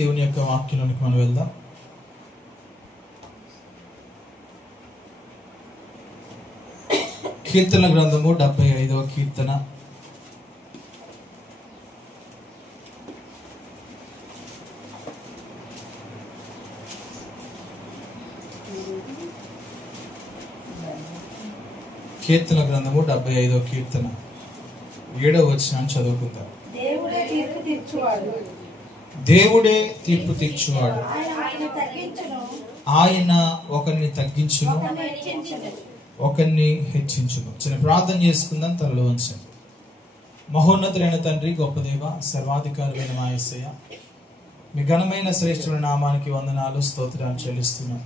దేవుని యొక్క వాక్యంలోనికి మనం వెళ్దాం. కీర్తన గ్రంథము 75వ కీర్తన. కీర్తన గ్రంథము 75వ కీర్తన 7వ వచనాన్ని చదువుకుందాం. దేవుడే తీర్పు తీర్చువాడు, ఆయన ఒకరిని తగ్గించును, ఒకరిని హెచ్చించును. చిన్న ప్రార్థన చేసుకుందాం. తలలో వంచండి. మహోన్నతులైన తండ్రి, గొప్ప దేవ, సర్వాధికారులైన మా యేసయ్య, మీ ఘనమైన శ్రేష్ఠుల నామానికి వందనాలు, స్తోత్రాలు చెల్లిస్తున్నాం.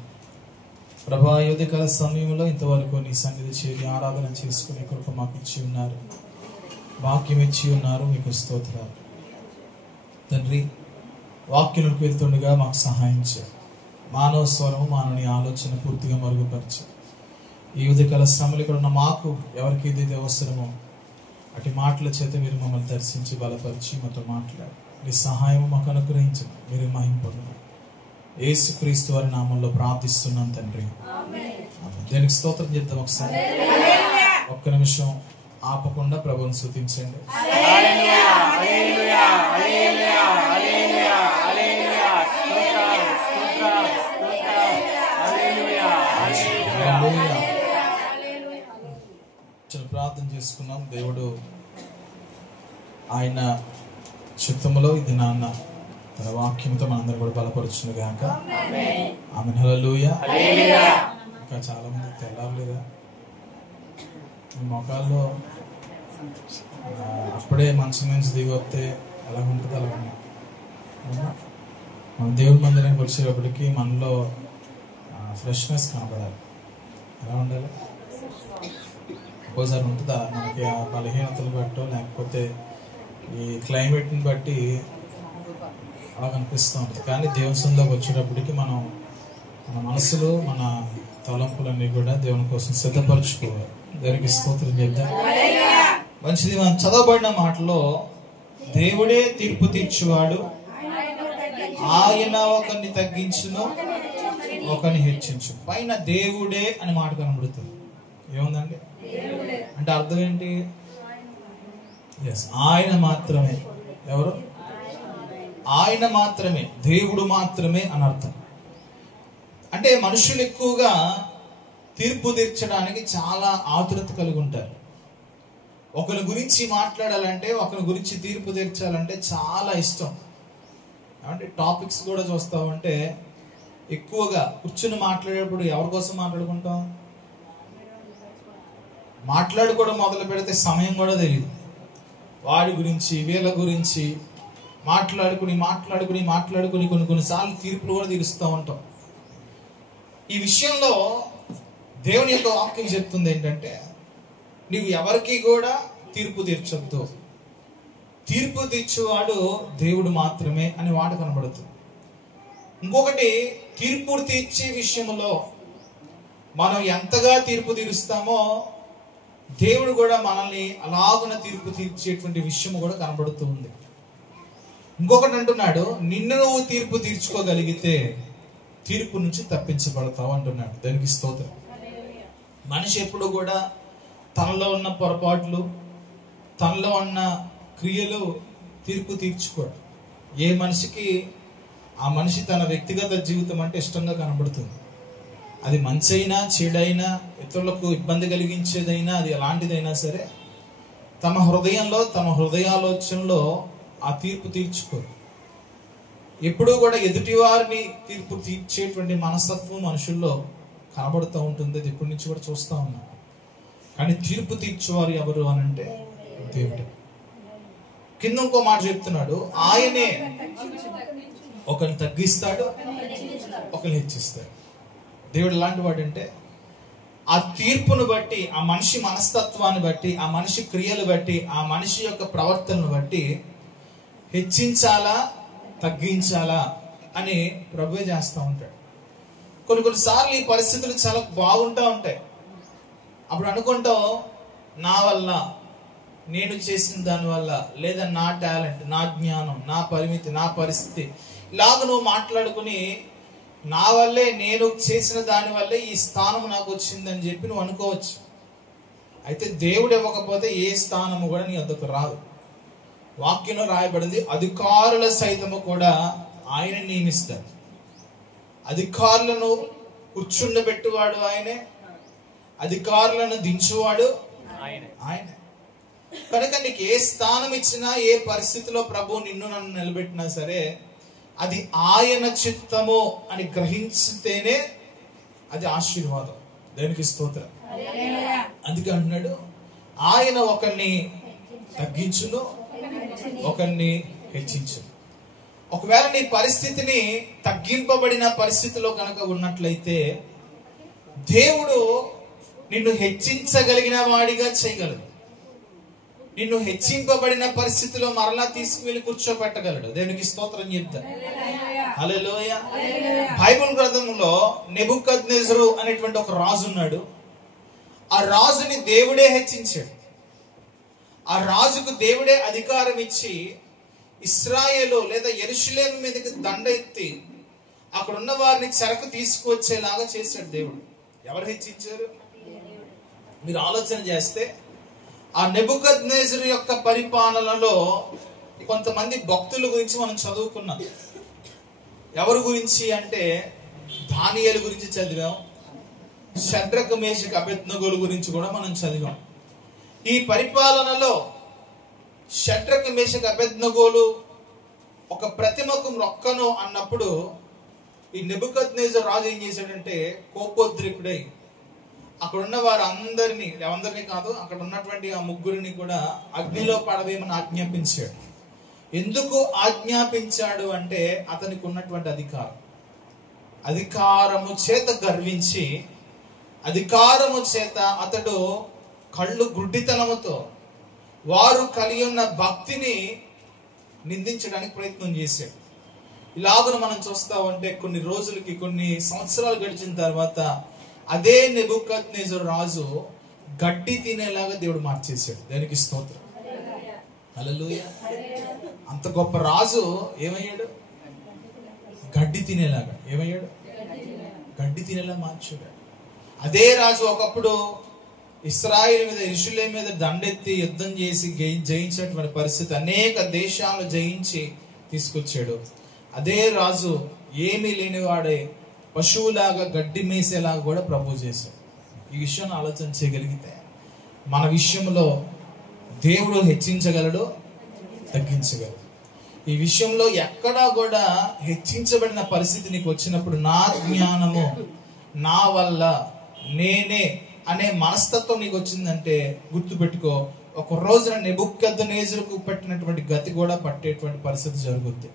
ప్రభా, ఉదయకాల సమయంలో ఇంతవరకు నీ సన్నిధి చేరి ఆరాధన చేసుకునే కృప మాకు ఇచ్చి ఉన్నారు, వాక్యం ఇచ్చి ఉన్నారు. మీకు స్తోత్రాలు తండ్రి. వాక్యంలోకి వెళ్తుండగా మాకు సహాయం చేయాలి. మానవ స్వరము, మానవుని ఆలోచన పూర్తిగా మరుగుపరిచి ఈ ఉదయకాల సమయంలో ఇక్కడ ఉన్న మాకు ఎవరికి ఏదైతే అవసరమో అటు మాటల చేత మీరు మమ్మల్ని దర్శించి బలపరిచి మాతో మాట్లాడి మీ సహాయం మాకు అనుగ్రహించండి. మీరు మహిమ పొందడం యేసుక్రీస్తు వారి నామంలో ప్రార్థిస్తున్నాం తండ్రి. దేనికి స్తోత్రం చెప్తాం. ఒకసారి ఒక్క నిమిషం ఆపకుండా ప్రభువుని స్తుతించండి. ప్రార్థన చేసుకున్నాం. దేవుడు ఆయన చిత్తములో ఇది నాన్న తన వాక్యంతో మనందరూ కూడా బలపరుచును గాక. ఆమేన్. హల్లెలూయా. ఇంకా చాలా మంది తెల్లలేదా మీ మొఖాల్లో? అప్పుడే మంచం నుంచి దిగి వస్తే ఎలా ఉంటుంది అలా మన దేవుడి మందిరానికి వచ్చేటప్పటికి మనలో ఫ్రెష్నెస్ కనపడాలి. ఎలా ఉండాలి? ఒక్కోసారి ఉంటుందా మనకి ఆ బలహీనతలు బట్టో లేకపోతే ఈ క్లైమేట్ని బట్టి అలా కనిపిస్తూ ఉంటుంది. కానీ దేవుని సన్నిధిలోకి వచ్చేటప్పటికి మన మనసులు, మన తలంపులన్నీ కూడా దేవుని కోసం సిద్ధపరచుకోవాలి. దేవునికి స్తోత్రం చెప్తాం. మంచిది. మనం చదవబడిన మాటలో దేవుడే తీర్పు తీర్చువాడు, ఆయన ఒకరిని తగ్గించును, ఒకరిని హెచ్చించు. పైన దేవుడే అని మాట కనబడుతుంది. ఏముందండి అంటే అర్థం ఏంటి? ఎస్, ఆయన మాత్రమే. ఎవరు? ఆయన మాత్రమే, దేవుడు మాత్రమే అని అర్థం. అంటే మనుషులు ఎక్కువగా తీర్పు తీర్చడానికి చాలా ఆతురత కలిగి ఉంటారు. ఒకరి గురించి మాట్లాడాలంటే, ఒకరి గురించి తీర్పు తీర్చాలంటే చాలా ఇష్టం. అంటే టాపిక్స్ కూడా చూస్తామంటే ఎక్కువగా కూర్చుని మాట్లాడేటప్పుడు ఎవరి కోసం మాట్లాడుకుంటాం? మాట్లాడుకోవడం మొదలు పెడితే సమయం కూడా తెలియదు. వాడి గురించి, వీళ్ళ గురించి మాట్లాడుకుని కొన్నిసార్లు తీర్పులు కూడా తీరుస్తూ ఉంటాం. ఈ విషయంలో దేవుని యొక్క వాక్యం చెప్తుంది ఏంటంటే, నువ్వు ఎవరికి కూడా తీర్పు తీర్చొద్దు, తీర్పు తీర్చేవాడు దేవుడు మాత్రమే అని వాట కనబడుతుంది. ఇంకొకటి, తీర్పు తీర్చే విషయంలో మనం ఎంతగా తీర్పు తీరుస్తామో దేవుడు కూడా మనల్ని అలాగున తీర్పు తీర్చేటువంటి విషయం కూడా కనబడుతూ ఉంది. ఇంకొకటి అంటున్నాడు, నిన్ను నువ్వు తీర్పు తీర్చుకోగలిగితే తీర్పు నుంచి తప్పించబడతావు అంటున్నాడు. దానికి స్తోత్రం. మనిషి ఎప్పుడు కూడా తనలో ఉన్న పొరపాట్లు, తనలో ఉన్న క్రియలు తీర్పు తీర్చుకోడు. ఏ మనిషికి ఆ మనిషి తన వ్యక్తిగత జీవితం అంటే ఇష్టంగా కనబడుతుంది. అది మంచి అయినా చెడైనా, ఇతరులకు ఇబ్బంది కలిగించేదైనా, అది ఎలాంటిదైనా సరే తమ హృదయంలో, తమ హృదయాలోచనలో ఆ తీర్పు తీర్చుకోరు. ఎప్పుడూ కూడా ఎదుటి వారిని తీర్పు తీర్చేటువంటి మనస్తత్వం మనుషుల్లో కనబడుతూ ఉంటుంది. అది ఇప్పటి నుంచి కూడా చూస్తూ ఉన్నాం. కానీ తీర్పు తీర్చేవారు ఎవరు అని అంటే దేవుడు. కింద ఇంకో మాట చెప్తున్నాడు, ఆయనే ఒకరిని తగ్గిస్తాడు, ఒకరిని హెచ్చిస్తాడు. దేవుడు ఎలాంటి వాడు అంటే, ఆ తీర్పును బట్టి, ఆ మనిషి మనస్తత్వాన్ని బట్టి, ఆ మనిషి క్రియలు బట్టి, ఆ మనిషి యొక్క ప్రవర్తనను బట్టి హెచ్చించాలా, తగ్గించాలా అని ప్రభువే చేస్తూ ఉంటాడు. కొన్నిసార్లు ఈ పరిస్థితులు చాలా బాగుంటూ ఉంటాయి. అప్పుడు అనుకుంటాం, నా వల్ల, నేను చేసిన దానివల్ల, లేదా నా టాలెంట్, నా జ్ఞానం, నా పరిమితి, నా పరిస్థితి, ఇలాగ నువ్వు మాట్లాడుకుని నా వల్లే, నేను చేసిన దాని వల్లే ఈ స్థానం నాకు వచ్చిందని చెప్పి నువ్వు అనుకోవచ్చు. అయితే దేవుడు ఇవ్వకపోతే ఏ స్థానము కూడా నీ వద్దకు రాదు. వాక్యంలో రాయబడింది, అధికారుల సైతము కూడా ఆయన నియమిస్తాడు. అధికారులను కూర్చుండబెట్టువాడు ఆయనే, అధికారులను దించువాడు ఆయనే. కనుక నీకు ఏ స్థానం ఇచ్చినా, ఏ పరిస్థితిలో ప్రభు నిన్ను నన్ను నిలబెట్టినా సరే అది ఆయన చిత్తము అని గ్రహించితేనే అది ఆశీర్వాదం. దేనికి స్తోత్రం. అందుకే అంటున్నాడు, ఆయన ఒకరిని తగ్గించును, ఒకరిని హెచ్చించును. ఒకవేళ నీ పరిస్థితిని తగ్గింపబడిన పరిస్థితిలో కనుక ఉన్నట్లయితే దేవుడు నిన్ను హెచ్చించగలిగిన వాడిగా చేయగలడు. నిన్ను హెచ్చింపబడిన పరిస్థితిలో మరలా తీసుకువెళ్ళి కూర్చోబెట్టగలడు. దేవునికి స్తోత్రం చెప్తా. హల్లెలూయా. బైబిల్ గ్రంథంలో నెబుకద్నెజరు అనేటువంటి ఒక రాజు ఉన్నాడు. ఆ రాజుని దేవుడే హెచ్చించాడు. ఆ రాజుకు దేవుడే అధికారం ఇచ్చి ఇశ్రాయేలు లేదా యెరూషలేము మీదకి దండ ఎత్తి అక్కడ ఉన్న వారిని చెరకు తీసుకువచ్చేలాగా చేశాడు దేవుడు. ఎవరు హెచ్చించారు? మీరు ఆలోచన చేస్తే ఆ నెబుకద్నెజరు యొక్క పరిపాలనలో కొంతమంది భక్తుల గురించి మనం చదువుకున్నాం. ఎవరి గురించి అంటే దానియేలు గురించి చదివాం, షడ్రక్ మేషక్ అబేద్నెగోల గురించి కూడా మనం చదివాం. ఈ పరిపాలనలో షడ్రక్ మేషక్ అబేద్నెగోలు ఒక ప్రతిమకు మొక్కను అన్నప్పుడు ఈ నెబుకద్నెజరు రాజు ఏం చేశాడంటే కోపోద్రికుడై అక్కడ ఉన్న వారందరినీ, ఎవరిని కాదు, అక్కడ ఉన్నటువంటి ఆ ముగ్గురిని కూడా అగ్నిలో పడవేయమని ఆజ్ఞాపించాడు. ఎందుకు ఆజ్ఞాపించాడు అంటే అతనికి ఉన్నటువంటి అధికారము చేత గర్వించి, అధికారము చేత అతడు కళ్ళు గుడ్డితనముతో వారు కలిగి ఉన్న భక్తిని నిందించడానికి ప్రయత్నం చేశాడు. ఇలాగను మనం చూస్తా ఉంటే కొన్ని రోజులకి, కొన్ని సంవత్సరాలు గడిచిన తర్వాత అదే నెబుకద్నెజరు రాజు గడ్డి తినేలాగా దేవుడు మార్చేశాడు. దానికి స్తోత్రం. హల్లెలూయా. అంత గొప్ప రాజు ఏమయ్యాడు? గడ్డి తినేలాగా. ఏమయ్యాడు? గడ్డి తినేలా మార్చాడు. అదే రాజు ఒకప్పుడు ఇశ్రాయేలు మీద, యెరూషలేము మీద దండెత్తి యుద్ధం చేసి జయించినటువంటి పరిస్థితి, అనేక దేశాలు జయించి తీసుకొచ్చాడు. అదే రాజు ఏమీ లేనివాడే పశువులాగా గడ్డి మేసేలాగా కూడా ప్రభు చేశాడు. ఈ విషయాన్ని ఆలోచన చేయగలిగితే మన విషయంలో దేవుడు హెచ్చించగలడు, తగ్గించగలడు. ఈ విషయంలో ఎక్కడా కూడా హెచ్చించబడిన పరిస్థితి నీకు వచ్చినప్పుడు నా జ్ఞానము, నా వల్ల, నేనే అనే మనస్తత్వం నీకు వచ్చిందంటే గుర్తుపెట్టుకో, ఒక రోజున నెబుకద్నెజరుకు పట్టినటువంటి గతి కూడా పట్టేటువంటి పరిస్థితి జరుగుద్ది.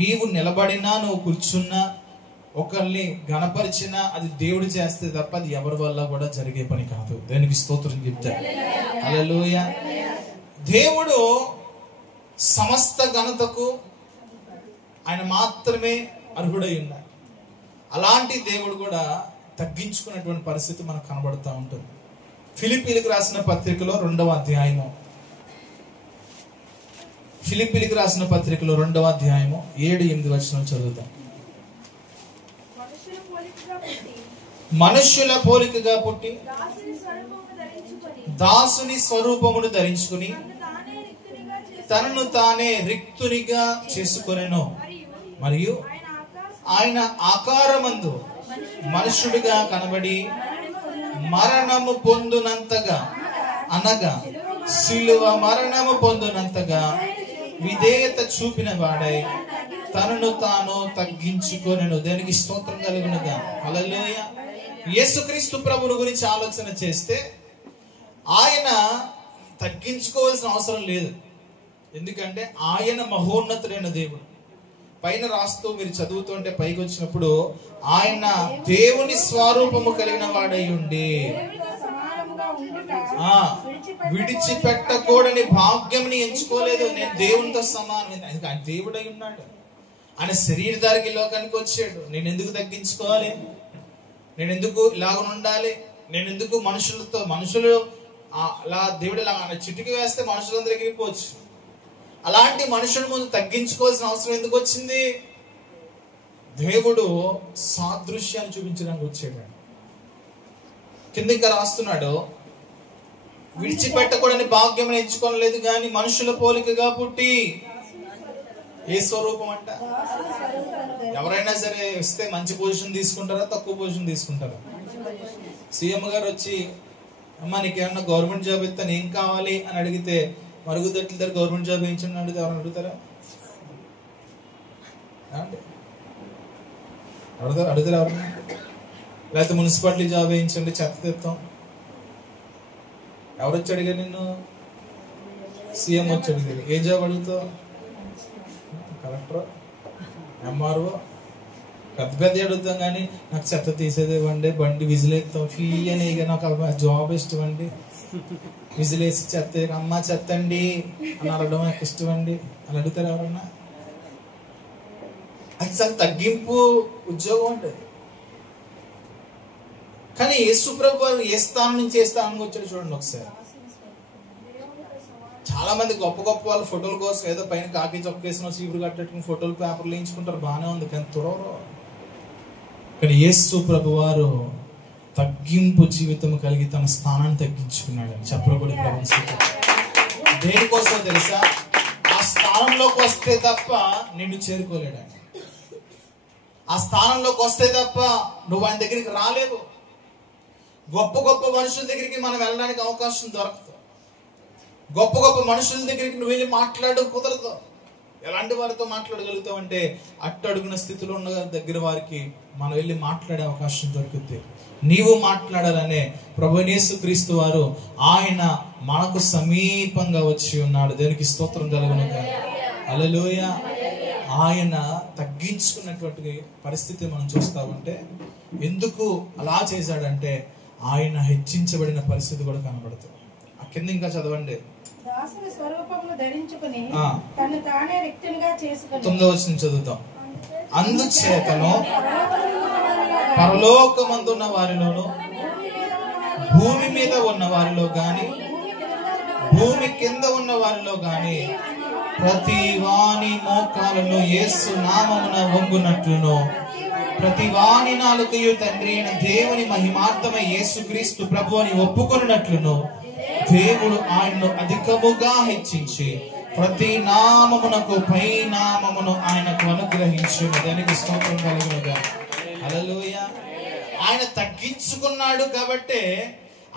నీవు నిలబడినా, నువ్వు కూర్చున్నా, ఒకరిని గణపరిచినా అది దేవుడు చేస్తే తప్ప అది ఎవరి వల్ల కూడా జరిగే పని కాదు. దేనికి స్తోత్రం చెప్తాడు. హల్లెలూయా. దేవుడు సమస్త ఘనతకు ఆయన మాత్రమే అర్హుడై ఉన్నాడు. అలాంటి దేవుడు కూడా తగ్గించుకున్నటువంటి పరిస్థితి మనకు కనబడుతూ ఉంటుంది. ఫిలిప్పీలకు రాసిన పత్రికలో 2వ అధ్యాయము, ఫిలిప్పీలకు రాసిన పత్రికలో 2వ అధ్యాయము 7-8 వచనం చదువుతాం. మనుష్యుల పోలికగా పుట్టి దాసుని స్వరూపమును ధరించుకుని తనను తానే రిక్తునిగా చేసుకొనెను. మరియు ఆయన ఆకారమందు మనుష్యుడిగా కనబడి మరణము పొందునంతగా, అనగా సిలువ మరణము పొందునంతగా విధేయత చూపిన వాడై తనను తాను తగ్గించుకొనెను. దేనికి స్తోత్రం కలుగునుగా. హల్లెలూయా. యేసుక్రీస్తు ప్రభువుని గురించి ఆలోచన చేస్తే ఆయన తగ్గించుకోవాల్సిన అవసరం లేదు. ఎందుకంటే ఆయన మహోన్నతుడైన దేవుడు. పైన రాస్తూ మీరు చదువుతుంటే పైకి వచ్చినప్పుడు ఆయన దేవుని స్వరూపము కలిగిన వాడై ఉండి విడిచిపెట్టకూడని భాగ్యంని ఎంచుకోలేదు. నేను దేవునితో సమానం. ఆయన దేవుడై ఉన్నాడు. ఆయన శరీరధారికి లోకానికి వచ్చాడు. నేను ఎందుకు తగ్గించుకోవాలి? నేను ఎందుకు ఇలాగ ఉండాలి? నేను ఎందుకు మనుషులు అలా దేవుడు ఇలా చిటికి వేస్తే మనుషులందరూ ఎగిరిపోవచ్చు. అలాంటి మనుషుల ముందు తగ్గించుకోవాల్సిన అవసరం ఎందుకు వచ్చింది? దేవుడు సాదృశ్యాన్ని చూపించడానికి వచ్చాడు. కింద ఇంకా రాస్తున్నాడు, విడిచిపెట్టకూడని భాగ్యం ఎంచుకోలేదు కానీ మనుషుల పోలికగా పుట్టి. ఏ స్వరూపం అంట? ఎవరైనా సరే వస్తే మంచి పొజిషన్ తీసుకుంటారా, తక్కువ పొజిషన్ తీసుకుంటారా? సీఎం గారు వచ్చి, అమ్మా నీకేమన్నా గవర్నమెంట్ జాబ్ ఇస్తాను ఏం కావాలి అని అడిగితే, మరుగుదొడ్ల దగ్గర గవర్నమెంట్ జాబ్ వేయించండి అడిగితే ఎవరైనా అడుగుతారా? అడుగుతారా ఎవరన్నా? లేకపోతే మున్సిపాలిటీ జాబ్ వేయించండి చెత్త తెస్తాం. ఎవరు వచ్చి అడిగారు నిన్ను? సీఎం వచ్చి అడిగారు. ఏ జాబ్ అడుగుతావు? కలెక్టర్, ఎంఆర్ఓ, పెద్ద పెద్ద అడుగుతాం. కానీ నాకు చెత్త తీసేది ఇవ్వండి, బండి విజిలేస్తాం ఫీ అని, నాకు జాబ్ ఇష్టం అండి, విజిలేసి చెత్త అమ్మ చెత్త అండి అని అడగడం నాకు ఇష్టం అండి అని అడుగుతారు ఎవరన్నా? అది చాలా తగ్గింపు ఉద్యోగం ఉంటుంది. కానీ యేసు ప్రభు వారు ఏ స్థానం నుంచి ఏ స్థానానికి వచ్చాడు చూడండి ఒకసారి. చాలా మంది గొప్ప గొప్ప వాళ్ళు ఫోటోల కోసం ఏదో పైన కాకి చొక్కేసిన చీపురు కట్టేట్టుకుని ఫోటోలు పేపర్లు వేయించుకుంటారు, బాగానే ఉంది. కానీ తురవరు. కానీ యేసు ప్రభు వారు తగ్గింపు జీవితం కలిగి తన స్థానాన్ని తగ్గించుకున్నాడు. చెప్పకూడదు ప్రభు. దేనికోసం తెలుసా? ఆ స్థానంలోకి వస్తే తప్ప నిన్ను చేరుకోలేడు. ఆ స్థానంలోకి వస్తే తప్ప నువ్వు ఆయన దగ్గరికి రాలేవు. గొప్ప గొప్ప మనుషుల దగ్గరికి మనం వెళ్ళడానికి అవకాశం దొరకదు. గొప్ప గొప్ప మనుషుల దగ్గరికి నువ్వు వెళ్ళి మాట్లాడడం కుదరదు. ఎలాంటి వారితో మాట్లాడగలుగుతావు అంటే, అట్టడుగున స్థితిలో ఉన్న దగ్గర వారికి మనం వెళ్ళి మాట్లాడే అవకాశం దొరుకుతుంది. నీవు మాట్లాడాలనే ప్రభువైన యేసుక్రీస్తు వారు ఆయన మనకు సమీపంగా వచ్చి ఉన్నాడు. దేవునికి స్తోత్రం కలుగును గాక. హల్లెలూయా. ఆయన తగ్గించుకున్నటువంటి పరిస్థితి మనం చూస్తా ఉంటే, ఎందుకు అలా చేశాడంటే ఆయన హెచ్చించబడిన పరిస్థితి కూడా కనబడుతుంది. ఆ కింద ఇంకా చదవండి. దాసుని స్వరూపమును ధరించుకొని తన్ను తానే రిక్తునిగా చేసుకొని 9వ వచనం చదువుతాం. అందుచేతను పరలోకమందున్న వారిలోను భూమి మీద ఉన్న వారిలో గాని భూమి కింద ఉన్న వారిలో గాని ప్రతి వాని మోకాలను యేసు నామమున వంగునట్లును ప్రతి వాని నాలుకయు తండ్రి అయిన దేవుని మహిమార్థమై యేసుక్రీస్తు ప్రభు అని ఒప్పుకొనున్నట్లును దేవుడు ఆయన్ను అధికముగా హెచ్చించి ప్రతి నామమునకు పై నామమును ఆయనకు అనుగ్రహించును. దానికి స్తోత్రం కలుగునుగా. హల్లెలూయా. ఆయన తగ్గించుకున్నాడు కాబట్టి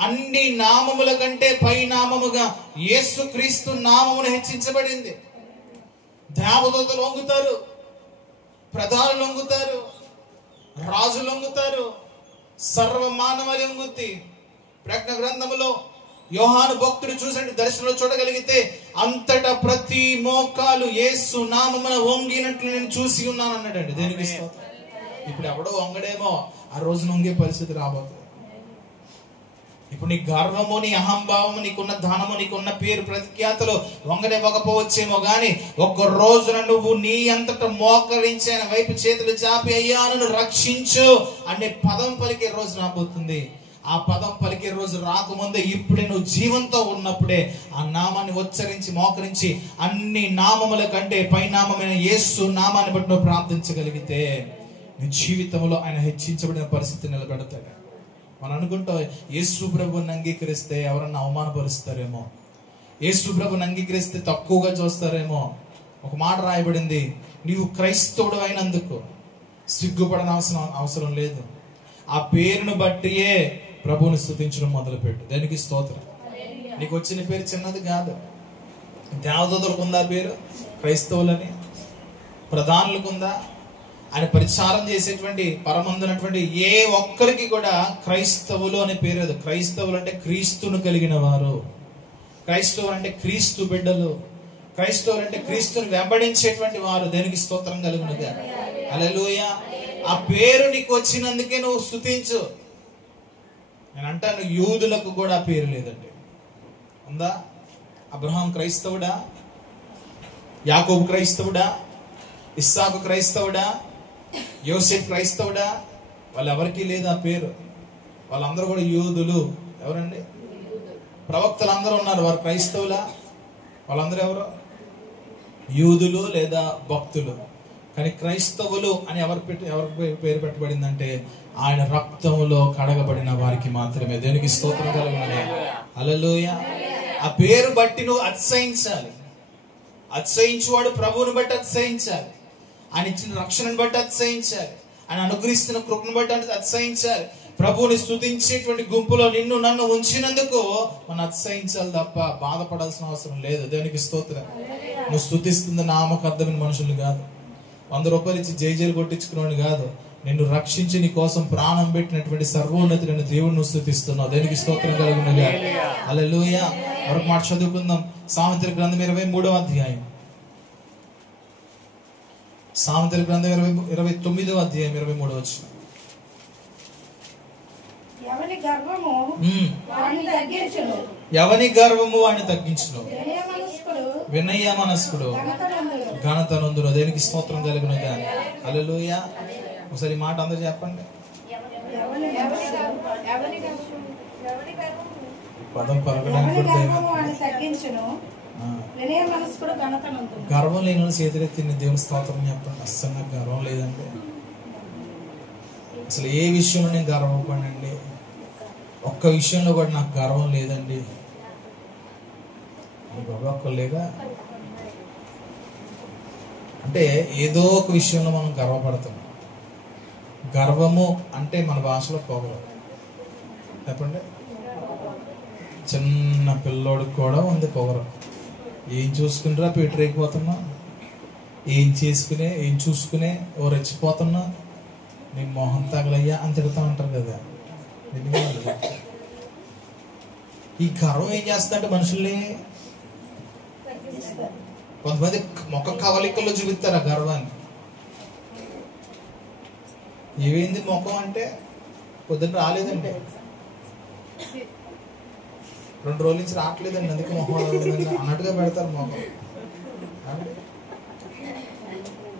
అన్ని నామముల కంటే పై నామముగా యేసుక్రీస్తు నామమును హెచ్చించబడింది. దేవదూతలు లొంగుతారు, ప్రధానులు లొంగుతారు, రాజులు లొంగుతారు, సర్వ మానవాళి లొంగుద్ది. ప్రకటన గ్రంథములో యోహాను భక్తుడు చూసినట్టు దర్శనంలో చూడగలిగితే, అంతటా ప్రతి మోకాలు యేసు నామమున వంగినట్లు నేను చూసి ఉన్నాను అన్నాడండి. దేనికి స్తోత్రం. ఇప్పుడు ఎవడో వంగడేమో, ఆ రోజు వంగే పరిస్థితి రాబోతుంది. ఇప్పుడు నీ గర్వము, నీ అహంభావము, నీకున్న ధనము, నీకున్న పేరు ప్రఖ్యాతలు వంగనివ్వకపోవచ్చేమో గాని ఒక్క రోజున నువ్వు నీ అంతటా మోకరించి ఆయన వైపు చేతులు చాపి అయ్యా నన్ను రక్షించు అనే పదం పలికే రోజు రాబోతుంది. ఆ పదం పలికే రోజు రాకముందే ఇప్పుడే నువ్వు జీవంతో ఉన్నప్పుడే ఆ నామాన్ని ఉచ్చరించి మోకరించి అన్ని నామముల కంటే పై నామమైన యేసు నామాన్ని బట్టి నువ్వు ప్రార్థించగలిగితే నీ జీవితంలో ఆయన హెచ్చించబడిన పరిస్థితి నిలబెడతాడు. మనం అనుకుంటాం యేసు ప్రభుని అంగీకరిస్తే ఎవరన్నా అవమానపరుస్తారేమో, యేసు ప్రభుని అంగీకరిస్తే తక్కువగా చూస్తారేమో. ఒక మాట రాయబడింది, నీవు క్రైస్తవుడు అయినందుకు సిగ్గుపడనవసరం అవసరం లేదు. ఆ పేరును బట్టియే ప్రభువుని స్తుతించడం మొదలుపెట్టు. దానికి స్తోత్రం. నీకు వచ్చిన పేరు చిన్నది కాదు. దేవదూతలకు ఉందా పేరు? క్రైస్తవులని. ప్రధానులకు ఉందా? ఆయన పరిచారం చేసేటువంటి పరమందునటువంటి ఏ ఒక్కరికి కూడా క్రైస్తవులు అనే పేరు లేదు. క్రైస్తవులు అంటే క్రీస్తును కలిగిన వారు, క్రైస్తవులు అంటే క్రీస్తు బిడ్డలు, క్రైస్తవులు అంటే క్రీస్తుని వెంబడించేటువంటి వారు. దేనికి స్తోత్రం కలుగునుగా. హల్లెలూయా. ఆ పేరు నీకు వచ్చినందుకే నువ్వు స్తుతించు. నేను అంటాను, యూదులకు కూడా పేరు లేదండి. ఉందా? అబ్రహాం క్రైస్తవుడా? యాకోబు క్రైస్తవుడా? ఇస్సాకు క్రైస్తవుడా? యోసేఫ్ క్రైస్తవుడా? వాళ్ళెవరికి లేదు ఆ పేరు. వాళ్ళందరూ కూడా యూదులు. ఎవరండి? ప్రవక్తలు అందరూ ఉన్నారు, వారు క్రైస్తవులా? వాళ్ళందరూ ఎవరు? యూదులు లేదా భక్తులు. కానీ క్రైస్తవులు అని ఎవరికి పేరు పెట్టబడిందంటే ఆయన రక్తములో కడగబడిన వారికి మాత్రమే. దేవునికి స్తోత్రం కలుగును. హల్లెలూయా. ఆ పేరు బట్టి నువ్వు అతిశయించాలి. అతిశయించువాడు ప్రభువుని బట్టి అతిశయించాలి. ఆయన ఇచ్చిన రక్షణను బట్టి అతిశయించాలి. ఆయన అనుగ్రహిస్తున్న కృపను బట్టి అతిశయించాలి. ప్రభువుని స్తుతించేటువంటి గుంపులో నిన్ను నన్ను ఉంచినందుకు మనం అతిశయించాలి తప్ప బాధపడాల్సిన అవసరం లేదు. దేవునికి స్తోత్రం. నువ్వు స్తుతిస్తుంది నామకార్థమైన మనుషులు కాదు, 100 రూపాయలు ఇచ్చి జైలు కొట్టించుకున్నాడు కాదు, నిన్ను రక్షించి నీ కోసం ప్రాణం పెట్టినటువంటి సర్వోన్నతుడైన దేవుడిని నువ్వు స్తుతిస్తున్నావు. దేవునికి స్తోత్రం కలుగును. హల్లెలూయా. మరొక మాట చదువుకుందాం. సామెతల గ్రంథం 23వ అధ్యాయం. సామెతల గ్రంథం 29వ అధ్యాయం 23వ వచనం. ఎవని గర్వము వాడిని తగ్గించును, వినయ మనస్కుడు ఘనత నొందును. దేనికి స్తోత్రం కలుగును. హల్లెలూయా. ఒకసారి ఈ మాట అందరూ చెప్పండి. పదం పలకడానికి గర్వం లేని వాళ్ళు చేతులెత్తి దేవుని స్తోత్రం చెప్పండి. అస్సలు నాకు గర్వం లేదండి. అసలు ఏ విషయంలో నేను గర్వపడండి, ఒక్క విషయంలో కూడా నాకు గర్వం లేదండి. ఒక్కలేగా అంటే ఏదో ఒక విషయంలో మనం గర్వపడతాం. గర్వము అంటే మన భాషలో పొగరు. చెప్పండి. చిన్న పిల్లోడికి కూడా ఉంది పొగరు. ఏం చూసుకునిరా పీటరైపోతున్నా, ఏం చూసుకునే ఓ రెచ్చిపోతున్నా, నీ మొహం తగలయ్యా అని తిడతా ఉంటారు కదా. ఈ గర్వం ఏం చేస్తుందంటే మనుషుల్ని కొంతమంది ముఖ కవలికల్లో చూపిస్తారు ఆ గర్వాన్ని. ఏమైంది ముఖం అంటే పొద్దున్న రాలేదండి, 2 రోజుల నుంచి రావట్లేదండి, అందుకే మొహం అన్నట్టుగా పెడతారు మొహం.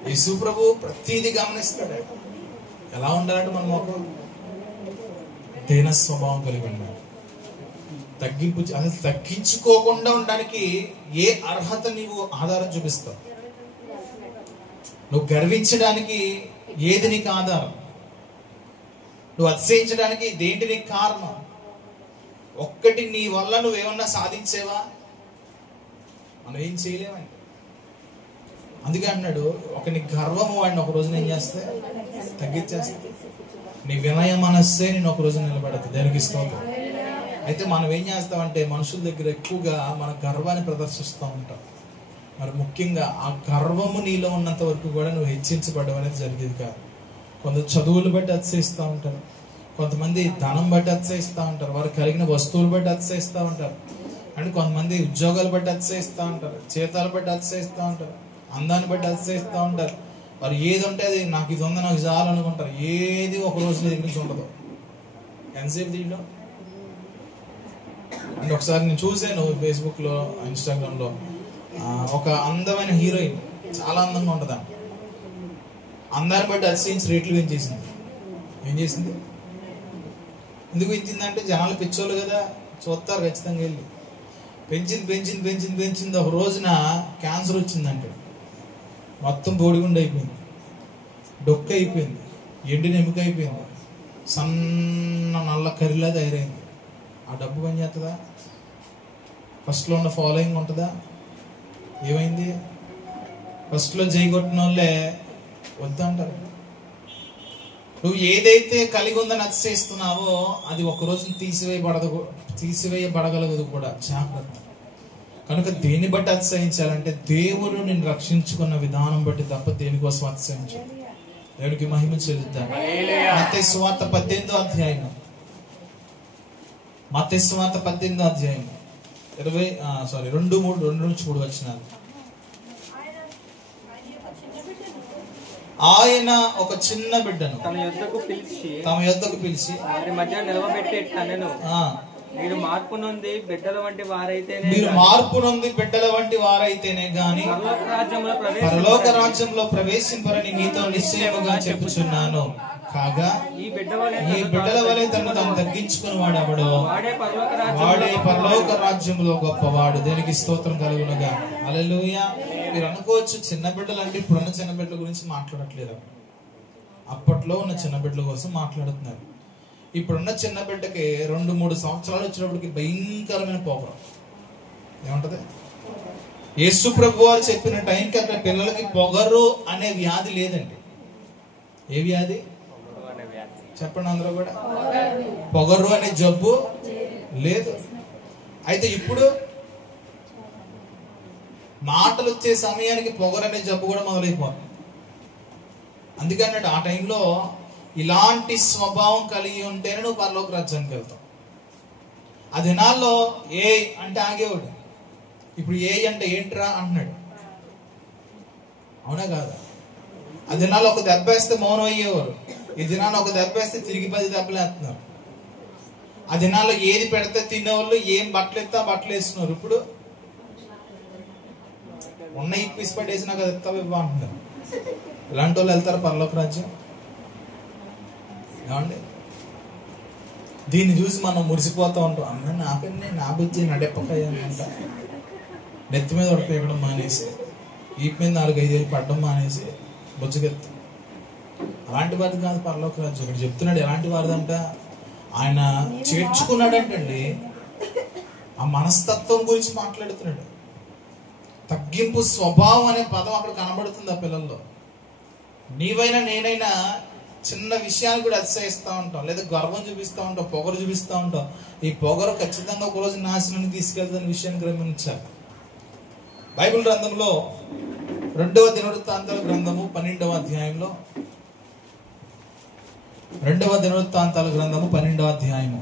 యేసు ప్రభు ప్రతిదీ గమనిస్తాడు. ఎలా ఉండాలంటే మన మొహం దీన స్వభావం కలిగి ఉండాలి. అసలు తగ్గించుకోకుండా ఉండడానికి ఏ అర్హత నీవు ఆధారం చూపిస్తావు? నువ్వు గర్వించడానికి ఏది నీకు ఆధారం? నువ్వు అతిశయించడానికి దేంటి నీకు కారణం? ఒక్కటి నీ వల్ల నువ్వేమన్నా సాధించేవా? మనం ఏం చేయలేమండి. అందుకే అన్నాడు, నీ గర్వము వాడిని ఒక రోజున ఏం చేస్తే తగ్గించేస్తా, నీ వినయ మనస్సే నేను ఒక రోజు నిలబెడతా. దేనికి స్తోత్రం. అయితే మనం ఏం చేస్తామంటే మనుషుల దగ్గర ఎక్కువగా మన గర్వాన్ని ప్రదర్శిస్తూ ఉంటాం. మరి ముఖ్యంగా ఆ గర్వము నీలో ఉన్నంత వరకు కూడా నువ్వు హెచ్చించబడడం అనేది జరిగేది కాదు. కొంత చదువులు బట్టి అతిశయిస్తూ ఉంటారు, కొంతమంది ధనం బట్టి అతిశయిస్తూ ఉంటారు, వారు కలిగిన వస్తువులు బట్టి అతిశయిస్తూ ఉంటారు, అంటే కొంతమంది ఉద్యోగాలు బట్టి అతిశయిస్తూ ఉంటారు, జీతాలు బట్టి అతిశయిస్తూ ఉంటారు, అందాన్ని బట్టి అతిశయిస్తూ ఉంటారు. వారు ఏది ఉంటే అది నాకు ఇది ఉందో నాకు చాలు అనుకుంటారు. ఏది ఒక రోజు దగ్గర నుంచి ఉండదు. ఎంతసేపు దీంట్లో అంటే ఒకసారి నేను చూసాను ఫేస్బుక్లో, ఇన్స్టాగ్రామ్లో, ఒక అందమైన హీరోయిన్ చాలా అందంగా ఉంటుంది. అందాన్ని బట్టి అతిశయించి రేట్లు పెంచేసింది. ఏం చేసింది? ఎందుకు పెంచిందంటే జనాలు పిచ్చోళ్ళు కదా, చూస్తారు ఖచ్చితంగా వెళ్ళి. పెంచింది. ఒక రోజున క్యాన్సర్ వచ్చిందంటే మొత్తం బోడిగుండు అయిపోయింది, డొక్క అయిపోయింది, ఎండిన ఎముక అయిపోయింది, సన్న నల్ల కర్రీలా తయారైంది. ఆ డబ్బు పని చేస్తుందా? ఫస్ట్లో ఉన్న ఫాలోయింగ్ ఉంటుందా? ఏమైంది? ఫస్ట్లో జై కొట్టిన వాళ్ళే వద్దంటారు. నువ్వు ఏదైతే కలిగి ఉందని అతిశయిస్తున్నావో అది ఒకరోజు తీసివేయబడగలగదు కూడా. జాగ్రత్త. కనుక దేన్ని బట్టి అతిశయించాలంటే దేవుడు నిన్ను రక్షించుకున్న విధానం బట్టి తప్ప దేనికోసం అతిశయించాలి. దేవుడికి మహిమ చెల్లిద్దాం. మత్తయి సువార్త 18వ అధ్యాయం, మత్తయి సువార్త 18వ అధ్యాయం 2-3 వచనాలు. ఆయన ఒక చిన్న బిడ్డను తమ యొద్దకు పిలిచి వారి మధ్య మీరు మార్పు నొంది బిడ్డల వంటి వారైతేనే గాని పరలోక రాజ్యంలో ప్రవేశింపరని మీతో నిశ్చయముగా చెప్పుచున్నాను. కాగా ఈ బిడ్డల వలె తను తగ్గించుకుని వాడెవడో వాడే పరలోక రాజ్యంలో గొప్పవాడు. దేనికి స్తోత్రం కలుగునుగా. హల్లెలూయా. మీరు అనుకోవచ్చు చిన్న బిడ్డలు అంటే ఇప్పుడున్న చిన్న బిడ్డల గురించి మాట్లాడట్లేదు, అప్పట్లో ఉన్న చిన్న బిడ్డల కోసం మాట్లాడుతున్నారు. ఇప్పుడున్న చిన్న బిడ్డకి 2-3 సంవత్సరాలు వచ్చినప్పటికి భయంకరమైన పోగరం ఏముంటది. యేసు ప్రభు వారు చెప్పిన టైంకి అక్కడ పిల్లలకి పొగరు అనే వ్యాధి లేదండి. ఏ వ్యాధి చెప్పండి అందరూ కూడా. పొగరు అనే జబ్బు లేదు. అయితే ఇప్పుడు మాటలు వచ్చే సమయానికి పొగరు అనే జబ్బు కూడా మొదలైపోతుంది. అందుకన్నాడు ఆ టైంలో ఇలాంటి స్వభావం కలిగి ఉంటేనే నువ్వు పరలోక రాజ్యానికి వెళ్తావు. ఆ దినాల్లో ఏ అంటే ఆగేవాడు, ఇప్పుడు ఏ అంటే ఏంట్రా అంటున్నాడు. అవునా కాదా? ఆ దినాల్లో ఒక దెబ్బ వేస్తే మౌనం అయ్యేవారు. ఈ దినాల్లో ఒక దెబ్బ వేస్తే తిరిగి 10 దెబ్బలు వేస్తున్నారు. ఆ దినాల్లో ఏది పెడితే తినేవాళ్ళు, ఏం బట్టలు ఎత్తా బట్టలు వేస్తున్నారు. ఇప్పుడు ఉన్న ఇప్పిసి పడేసినా కదా ఎత్తావు ఇవ్వ అంటున్నారు. ఇలాంటి వాళ్ళు వెళ్తారు పరలోక రాజ్యం? ఏమండి? దీన్ని చూసి మనం మురిసిపోతూ ఉంటాం. అన్న నాకన్నా నా బుజ్జి నడెప్పకాయంట నెత్తి మీద ఉడకేయడం మానేసి, వీపు మీద 4-5 ఏళ్ళు పడ్డం మానేసి బుజ్జగెత్తాం. అలాంటి వారిది కాదు పరలోక రాజ్యం. ఇక్కడ చెప్తున్నాడు ఎలాంటి వారిదంట. ఆయన చేర్చుకున్నాడంటండి. ఆ మనస్తత్వం గురించి మాట్లాడుతున్నాడు. తగ్గింపు స్వభావం అనే పదం అక్కడ కనబడుతుంది ఆ పిల్లల్లో. నీవైనా నేనైనా చిన్న విషయాన్ని కూడా అతిశయిస్తూ ఉంటాం, లేదా గర్వం చూపిస్తూ ఉంటాం, పొగరు చూపిస్తూ ఉంటాం. ఈ పొగరు ఖచ్చితంగా ఒకరోజు నాశనానికి తీసుకెళ్తున్న విషయాన్ని గ్రహించాలి. బైబిల్ గ్రంథంలో 2వ దినవృత్తాంతాల గ్రంథము 12వ అధ్యాయంలో 2వ దినవృత్తాంతాల గ్రంథము 12వ అధ్యాయము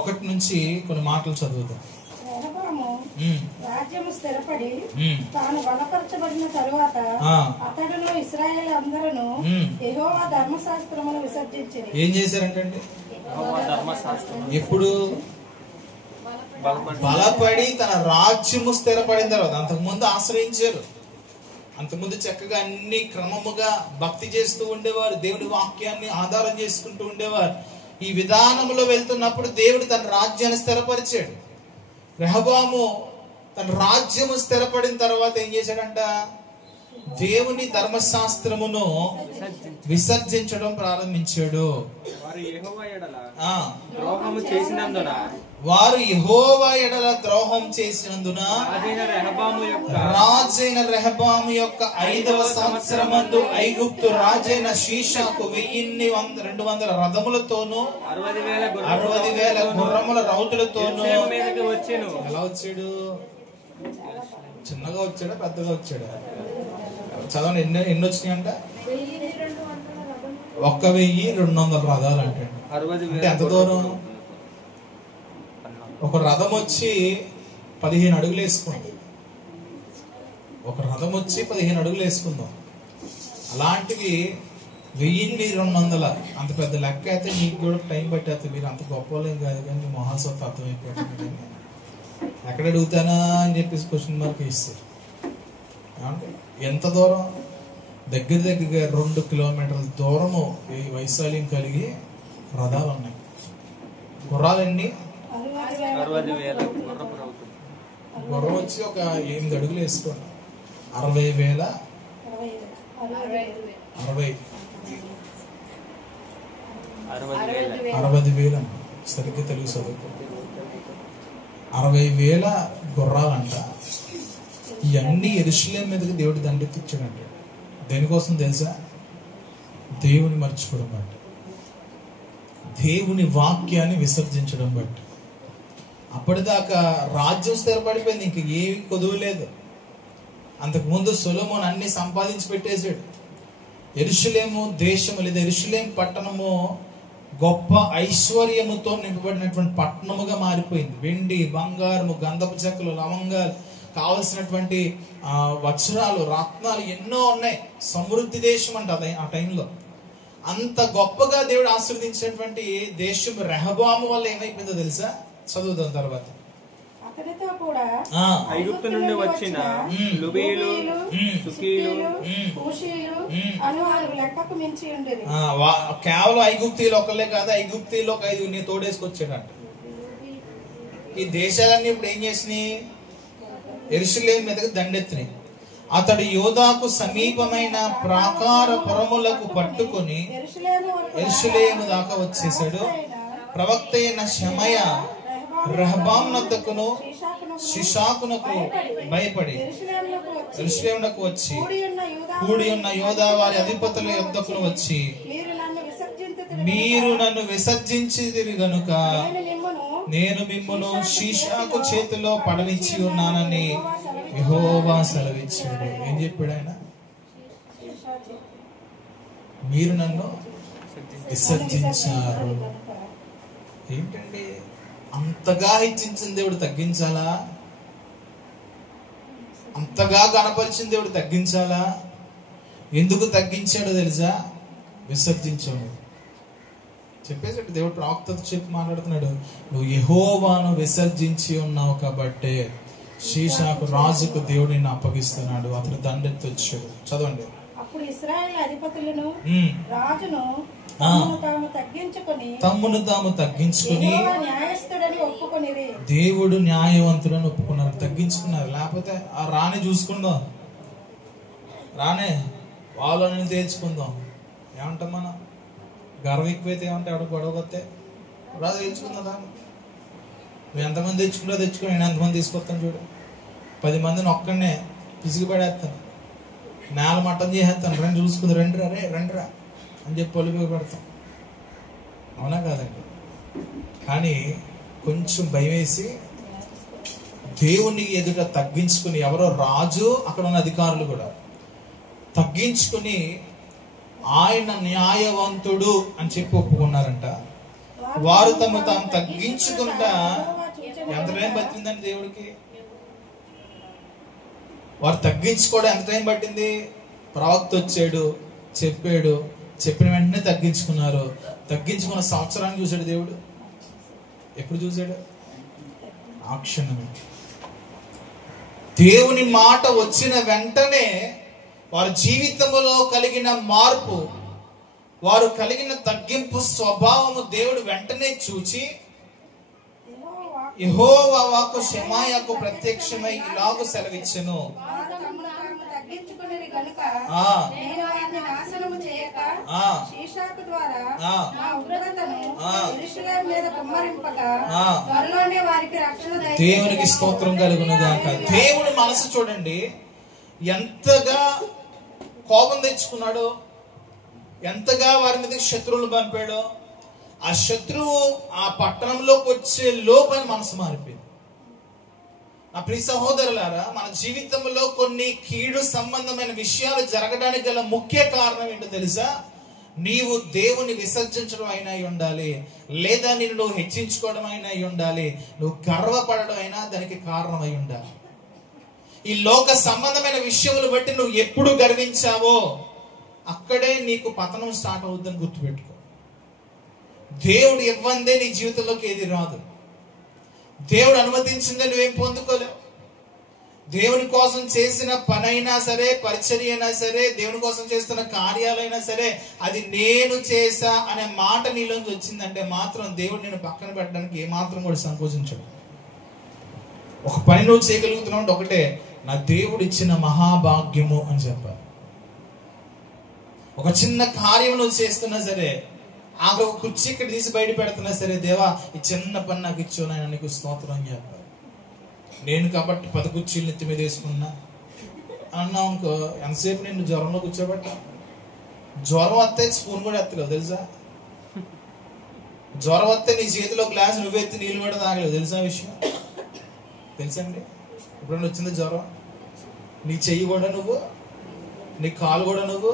1 నుంచి కొన్ని మాటలు చదువుతాం. రాజ్యము స్థిరపడి తాను బలపరచబడిన తరువాత అతడును ఇశ్రాయేలు అందరూ యెహోవా ధర్మశాస్త్రమును విసర్జించిరి. ఏం చేశారంటే ఎప్పుడు బలపడి తన రాజ్యము స్థిరపడిన తర్వాత. అంతకుముందు ఆశ్రయించారు, అంతకుముందు చక్కగా అన్ని క్రమముగా భక్తి చేస్తూ ఉండేవారు, దేవుని వాక్యాన్ని ఆధారం చేసుకుంటూ ఉండేవారు. ఈ విధానంలో వెళ్తున్నప్పుడు దేవుడు తన రాజ్యాన్ని స్థిరపరిచాడు. రెహబాము తన రాజ్యము స్థిరపడిన తర్వాత ఏం చేశాడంట? దేవుని ధర్మశాస్త్రమును విసర్జించడం ప్రారంభించాడు. వారు యెహోవా ఎడల ద్రోహం చేసినందున రాజైన రెహబాము యొక్క 5వ సంవత్సరమందు ఐగుప్తు రాజైన షీషాకు 1200 రథములతోనూ 60,000 గుర్రముల రౌతులతోనూ ఎలా వచ్చాడు? చిన్నగా వచ్చాడా పెద్దగా వచ్చాడా? చదవండి ఎన్ని వచ్చినాయి అంట? 1200 రథాలు అంటే ఎంత దూరం? ఒక రథం వచ్చి 15 అడుగులు వేసుకుంది. ఒక రథం వచ్చి 15 అడుగులు వేసుకుందాం. అలాంటివి 1200 అంత పెద్ద లెక్క అయితే మీకు కూడా టైం పట్టేస్తే మీరు అంత గొప్ప వాళ్ళేం కాదు, కానీ మీ మహాసత్వ అర్థమైపోతుంది. ఎక్కడ అడుగుతానా అని చెప్పేసి క్వశ్చన్ మార్క్ ఇస్తారు. ఎంత దూరం? దగ్గరగా 2 కిలోమీటర్ల దూరము ఈ వైశాల్యం కలిగి రథాలు ఉన్నాయి. గుర్రాలండి 60,000 గుర్రం వచ్చి ఒక 8 అడుగులు వేసుకోండి. 60,000 60,000 సరిగ్గా తెలుగు చదువుకో. 60,000 గుర్రాలంట. ఇవన్నీ యెరూషలేము మీదకి దేవుడు దండెత్తిచ్చాడంట. దేనికోసం తెలుసా? దేవుని మర్చిపోవడం బట్టి, దేవుని వాక్యాన్ని విసర్జించడం బట్టి. అప్పటిదాకా రాజ్యం స్థిరపడిపోయింది, ఇంక ఏమి కొదువు లేదు. అంతకుముందు సొలొమోను అన్ని సంపాదించి పెట్టేశాడు. యెరూషలేము దేశము లేదా యెరూషలేము పట్టణము గొప్ప ఐశ్వర్యముతో నింపబడినటువంటి పట్టణముగా మారిపోయింది. వెండి, బంగారము, గంధపు చెక్కలు, లవంగాలు, కావలసినటువంటి వజ్రాలు, రత్నాలు ఎన్నో ఉన్నాయి. సమృద్ధి దేశం అంట ఆ టైంలో. అంత గొప్పగా దేవుడు ఆశీర్వదించినటువంటి దేశం రెహబాము వల్ల ఏమైపోయిందో తెలుసా? చదువుదాం తర్వాత. అతనితో కూడా ఐగుప్తు నుండి వచ్చిన లుబీలు, సుకీలు, కూషీలు అను వారు లెక్కకు మించి ఉండేది. కేవలం ఐగుప్తీలు ఒకళ్ళే కాదు, ఐగుప్తీలో ఒక 5 తోడేసుకొచ్చాడంట. ఈ దేశాలన్నీ ఇప్పుడు ఏం చేసినాయి? యెరూషలేము మీదకి దండెత్తినాయి. అతడు యోధాకు సమీపమైన ప్రాకార పురములకు పట్టుకొని యెరూషలేము దాకా వచ్చేసాడు. ప్రవక్త అయిన షమయ రెహబాము నొద్దకును షిషాకునకు భయపడి యెరూషలేమునకు వచ్చి కూడి ఉన్న యోధా వారి అధిపతుల యొద్దకును వచ్చి, మీరు నన్ను విసర్జించితిరి గనుక నేను మిమ్మును షీషాకు చేతిలో పడనిచ్చి ఉన్నానని యెహోవా సెలవిచ్చాడు. ఏం చెప్పాడు ఆయన? మీరు నన్ను విసర్జించారు. ఏంటండి, అంతగా హెచ్చించిన దేవుడు తగ్గించాలా? అంతగా గణపరిచిన దేవుడు తగ్గించాలా? ఎందుకు తగ్గించాడో తెలుసా? విసర్జించాడు. చెప్పేసాడు దేవుడు, ప్రవక్తతో చెప్పి మాట్లాడుతున్నాడు, నువ్వు యెహోవాను విసర్జించి ఉన్నావు కాబట్టే షీషాకు రాజుకు దేవుడు నిన్ను అప్పగిస్తున్నాడు. అతడు దండెత్తి వచ్చాడు. చదవండి. అప్పుడు ఇశ్రాయేలు అధిపతులను రాజును తమ్మును తాము తగ్గించుకుని దేవుడు న్యాయవంతుడని ఒప్పుకున్నారు, తగ్గించుకున్నారు. లేకపోతే ఆ రాణి చూసుకుందాం, రానే వాళ్ళని తేల్చుకుందాం ఏమంటాం మనం? గర్వం ఎక్కువైతే ఏమంటే ఎవడ గొడవ వస్తే రాజు తెచ్చుకుందా? నువ్వు ఎంతమంది తెచ్చుకుంటా తెచ్చుకుని నేను ఎంతమంది తీసుకొస్తాను చూడు. 10 మందిని ఒక్కడనే పిసిగి పడేస్తాను, నేల మట్టం చేసేస్తాను. రెండు చూసుకుంది, రండిరా రే రండిరా అని చెప్పి పొలిపి పెడతాం. అవునా కాదండి? కానీ కొంచెం భయం వేసి దేవుని ఎదుట తగ్గించుకుని, ఎవరో రాజు అక్కడ ఉన్న అధికారులు కూడా తగ్గించుకుని ఆయన న్యాయవంతుడు అని చెప్పి ఒప్పుకున్నారంట. వారు తాము తగ్గించుకుంటా ఎంత టైం పట్టిందండి దేవుడికి? వారు తగ్గించుకోవడం ఎంత టైం పట్టింది? ప్రవక్త వచ్చాడు, చెప్పాడు, చెప్పిన వెంటనే తగ్గించుకున్నారు. తగ్గించుకున్న సంవత్సరాన్ని చూశాడు దేవుడు. ఎప్పుడు చూశాడు? ఆ క్షణమే. దేవుని మాట వచ్చిన వెంటనే వారి జీవితంలో కలిగిన మార్పు, వారు కలిగిన తగ్గింపు స్వభావము దేవుడు వెంటనే చూచి యెహోవా వాక్కు షెమాయాకు ప్రత్యక్షమై ఇలాగు సెలవిచ్చెను, దేవునికి స్తోత్రం కలుగును గాక. దేవుని మనసు చూడండి, ఎంతగా కోపం తెచ్చుకున్నాడో, ఎంతగా వారి మీద శత్రువులు పంపాడో. ఆ శత్రువు ఆ పట్టణంలోకి వచ్చే లోపల మనసు మారిపోయింది. నా ప్రియ సహోదరులారా, మన జీవితంలో కొన్ని కీడు సంబంధమైన విషయాలు జరగడానికి గల ముఖ్య కారణం ఏంటో తెలుసా? నీవు దేవుని విసర్జించడం అయినా ఉండాలి, లేదా నిన్ను నువ్వు హెచ్చించుకోవడం అయినా ఉండాలి, నువ్వు గర్వపడడం అయినా దానికి కారణమై ఉండాలి. ఈ లోక సంబంధమైన విషయములు బట్టి నువ్వు ఎప్పుడు గర్వించావో అక్కడే నీకు పతనం స్టార్ట్ అవుతుందని గుర్తుపెట్టుకో. దేవుడు ఇవ్వందే నీ జీవితంలోకి ఏది రాదు. దేవుడు అనుమతించిందే నువ్వేం పొందుకోలేవు. దేవుని కోసం చేసిన పనైనా సరే, పరిచర్య అయినా సరే, దేవుని కోసం చేస్తున్న కార్యాలైనా సరే, అది నేను చేసా అనే మాట నీలోంచి వచ్చిందంటే మాత్రం దేవుడు నేను పక్కన పెట్టడానికి ఏమాత్రం కూడా సంకోచించడు. ఒక పని నువ్వు చేయగలుగుతున్నావు అంటే ఒకటే, నా దేవుడు ఇచ్చిన మహాభాగ్యము అని చెప్పాలి. ఒక చిన్న కార్యం నువ్వు చేస్తున్నా సరే, ఆమె ఒక కుర్చీ ఇక్కడ తీసి బయట పెడుతున్నా సరే, దేవా ఈ చిన్న పని నాకు ఇచ్చావు నాయన, నీకు స్తోత్రం అని చెప్పాలి. నేను కాబట్టి 10 కుర్చీలు నెత్తి మీద వేసుకున్నా అన్నా ఇంకో ఎంతసేపు నేను జ్వరంలో కూర్చోబెట్టా. జ్వరం వస్తే స్పూన్ కూడా ఎత్తలేవు తెలుసా? జ్వరం వస్తే నీ చేతిలో గ్లాస్ నువ్వు ఎత్తి నీళ్ళు కూడా తాగలేవు తెలుసా విషయం? తెలుసండి? ఎప్పుడన్నా వచ్చింది జ్వరం? నీ చెయ్యి కూడా నువ్వు, నీ కాలు కూడా నువ్వు,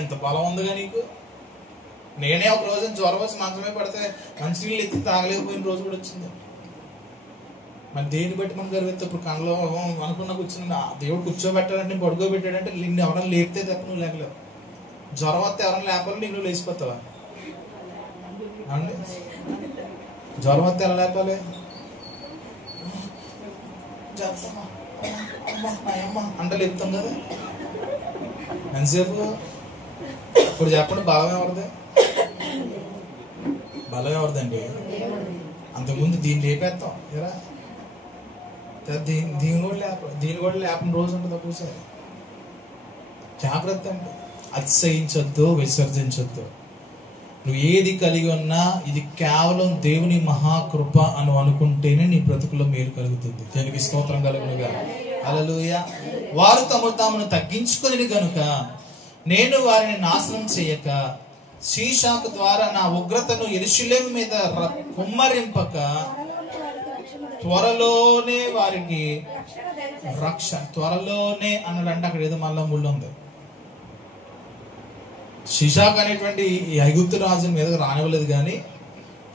ఎంత బలం ఉందిగా నీకు. నేనే ఒక రోజు జ్వరం వచ్చి మంచమే పడితే మంచినీళ్ళు ఎత్తి తాగలేకపోయిన రోజు కూడా వచ్చింది. మరి దేని బట్టి మనం గర్విస్తే? ఇప్పుడు కళ్ళలో అనుకున్న కూర్చుని దేవుడు కూర్చోబెట్టాడంటే, పడుకోబెట్టాడంటే నిన్ను ఎవరైనా లేపితే తప్ప నువ్వు లేకలేవు. జ్వరం వస్తే ఎవరైనా లేపాలి, నీకు నువ్వు లేచిపోతావా అండి? జ్వరం వస్తే ఎలా లేపాలి? అంటే లేపుతాం కదా ఎంతసేపు. ఇప్పుడు చెప్పండి, బలం ఎవరిది? బలం ఎవరిదండి? అంతకుముందు దీన్ని లేపేస్తాం ఎరా, దీని కూడా లేపని రోజు ఉంటుంది ఒక్కోసారి. జాగ్రత్త అండి, అతిశయించొద్దు, విసర్జించొద్దు. నువ్వు ఏది కలిగి ఉన్నా ఇది కేవలం దేవుని మహాకృప అని అనుకుంటేనే నీ బ్రతుకులో మేలు కలుగుతుంది. దేవునికి స్తోత్రం కలుగునుగా. హల్లెలూయా. వారు తమను తగ్గించుకొని గనుక నేను వారిని నాశనం చేయక షీషాకు ద్వారా నా ఉగ్రతను యెరూషలేము మీద కుమ్మరింపక త్వరలోనే వారికి రక్షణ. త్వరలోనే అన్నాడంటే అక్కడ ఏదో మళ్ళా ముళ్ళు ఉంది. షీషాక్ అనేటువంటి ఈ ఐగుప్తు రాజు మీద రానివ్వలేదు, కానీ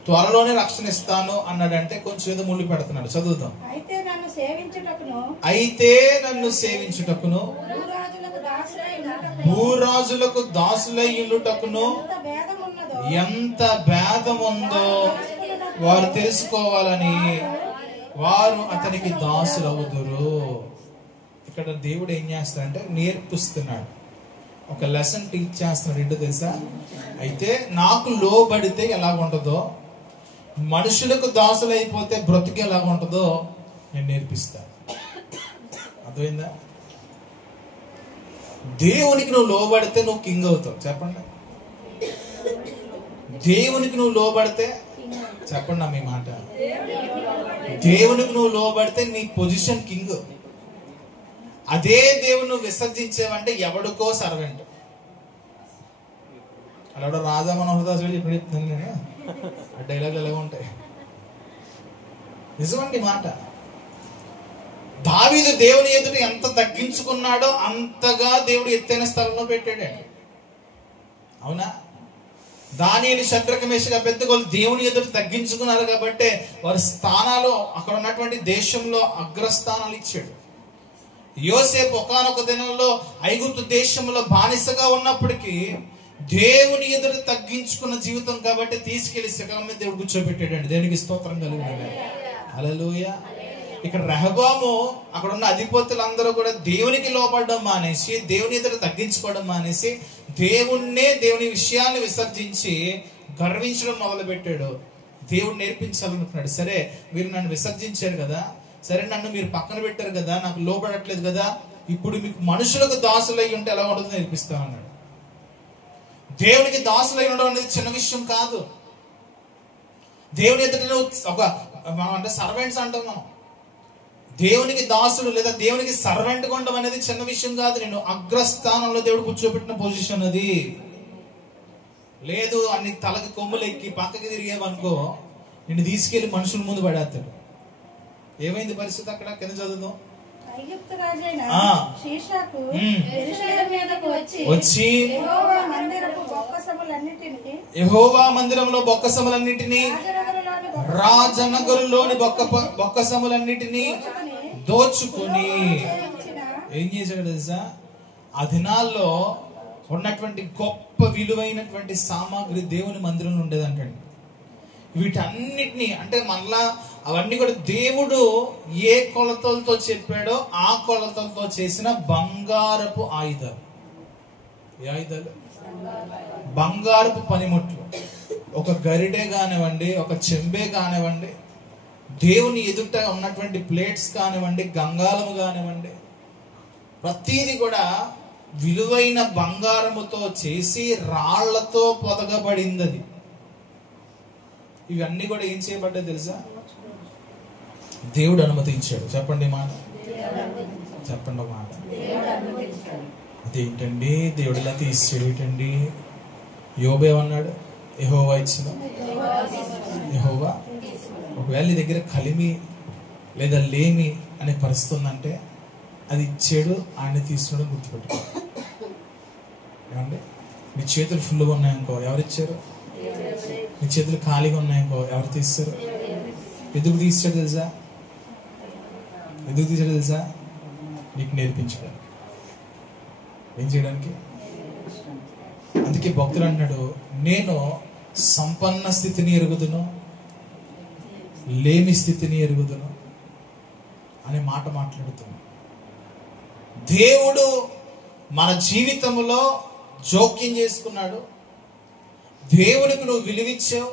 త్వరలోనే రక్షణ ఇస్తాను అన్నాడంటే కొంచెం ఏదో ముళ్ళు పెడుతున్నాడు. చదువుతాం. అయితే నన్ను సేవించుటకును భూరాజులకు దాసులై ఉండుటకును ఎంత భేదం ఉందో వారు తెలుసుకోవాలని వారు అతనికి దాసులు అవుదురు. ఇక్కడ దేవుడు ఏం చేస్తాడంటే నేర్పిస్తున్నాడు, ఒక లెసన్ టీచ్ చేస్తున్నాడు. ఏంటో తెలుసా? అయితే నాకు లోబడితే ఎలాగుంటుందో, మనుషులకు దాసులు అయిపోతే బ్రతుకు ఎలాగుంటుందో నేను నేర్పిస్తాను. అర్థమైందా? దేవునికి నువ్వు లోబడితే నువ్వు కింగ్ అవుతావు. చెప్పండి, దేవునికి నువ్వు లోబడితే, చెప్పండి నా మీ మాట, దేవునికి నువ్వు లోబడితే నీ పొజిషన్ కింగ్. అదే దేవుని నువ్వు విసర్జించేవంటే ఎవడికో సర్వెంట్. అలా రాధా మనోహర్ దాస్ ఇప్పుడు చెప్తున్నాను నేను, ఆ డైలాగులు ఎలాగ ఉంటాయి. నిజమండి మాట. దావీదు దేవుని ఎదుట ఎంత తగ్గించుకున్నాడో అంతగా దేవుడు ఎత్తైన స్థలంలో పెట్టాడండి. అవునా? దానియేలు, షద్రకు, మేషకు, అబేద్నెగోలు దేవుని ఎదుట తగ్గించుకున్నారు కాబట్టి వారి స్థానాలు అక్కడ ఉన్నటువంటి దేశంలో అగ్రస్థానాలు ఇచ్చాడు. యోసేపు ఒకానొక దినంలో ఐగుప్తు దేశంలో బానిసగా ఉన్నప్పటికీ దేవుని ఎదుట తగ్గించుకున్న జీవితం కాబట్టి తీసుకెళ్లి శిఖరం మీద దేవుడు కూర్చోబెట్టాడండి. దేవునికి స్తోత్రం కలుగుతుంది. హల్లెలూయా. ఇక్కడ రెహబాము అక్కడ ఉన్న అధిపతులందరూ కూడా దేవునికి లోపడడం మానేసి, దేవుని ఎదుట తగ్గించుకోవడం మానేసి, దేవుని విషయాన్ని విసర్జించి గర్వించడం మొదలు పెట్టాడు. దేవుడు నేర్పించాలనుకున్నాడు. సరే, మీరు నన్ను విసర్జించారు కదా, సరే నన్ను మీరు పక్కన పెట్టారు కదా, నాకు లోపడట్లేదు కదా, ఇప్పుడు మీకు మనుషులకు దాసులై ఉంటే ఎలా ఉంటుందో నేర్పిస్తాను అన్నాడు. దేవునికి దాసులై ఉండడం అనేది చిన్న విషయం కాదు. దేవుని ఎదుట మనం అంటే సర్వెంట్స్ అంటాం మనం. దేవునికి దాసుడు లేదా దేవునికి సర్వెంట్ ఉండడం అనేది చిన్న విషయం కాదు. నేను అగ్రస్థానంలో దేవుడు కూర్చోబెట్టిన పొజిషన్ అది. లేదు అన్ని తలకి కొమ్ములు ఎక్కి పక్కకి తిరిగేవనుకో, నిన్ను తీసుకెళ్లి మనుషుల ముందు పడేస్తాడు. ఏమైంది పరిస్థితి అక్కడ? కింద చదువుదాం. వచ్చి యెహోవా మందిరంలో బొక్కసములన్నిటినీ, రాజనగరులోని బొక్కసములన్నిటినీ దోచుకొని ఏం చేశాడు తెలుసా? ఆ దినాల్లో ఉన్నటువంటి గొప్ప విలువైనటువంటి సామాగ్రి దేవుని మందిరంలో ఉండేదంటండి. వీటన్నిటినీ అంటే మళ్ళా అవన్నీ కూడా దేవుడు ఏ కొలతలతో చెప్పాడో ఆ కొలతలతో చేసిన బంగారపు ఆయుధాలు. ఏ ఆయుధాలు? బంగారపు పనిముట్లు. ఒక గరిటె కానివ్వండి, ఒక చెంబే కానివ్వండి, దేవుని ఎదుట ఉన్నటువంటి ప్లేట్స్ కానివ్వండి, గంగాళము కానివ్వండి, ప్రతీది కూడా విలువైన బంగారముతో చేసి రాళ్లతో పొదగబడింది. అది ఇవన్నీ కూడా ఏం చేయబడ్డాయి తెలుసా? దేవుడు అనుమతించాడు. చెప్పండి మాట, చెప్పండి మాట. అదేంటండి దేవుడు ఇలా తీసాడు ఏంటండి? యోబు ఏమన్నాడు? యెహోవా ఇచ్చిన యెహోవా. ఒకవేళ నీ దగ్గర కలిమి లేదా లేమి అనే పరిస్థితి ఉందంటే అది ఇచ్చాడు, ఆయన తీసుకున్నాడు గుర్తుపెట్టుకో. ఏమండి? మీ చేతులు ఫుల్గా ఉన్నాయనుకో, ఎవరిచ్చారు? మీ చేతులు ఖాళీగా ఉన్నాయనుకో, ఎవరు తీస్తారు? ఎందుకు తీసాడు తెలుసా? ఎందుకు తీసాడు తెలుసా? నీకు నేర్పించడానికి. ఏం చేయడానికి? అందుకే భక్తుడు అన్నాడు, నేను సంపన్న స్థితిని ఎరుగుదును, లేమి స్థితిని ఎరుగుదును అనే మాట మాట్లాడుతున్నాడు. దేవుడు మన జీవితంలో జోక్యం చేసుకున్నాడు. దేవునికి నువ్వు విలువిచ్చావు,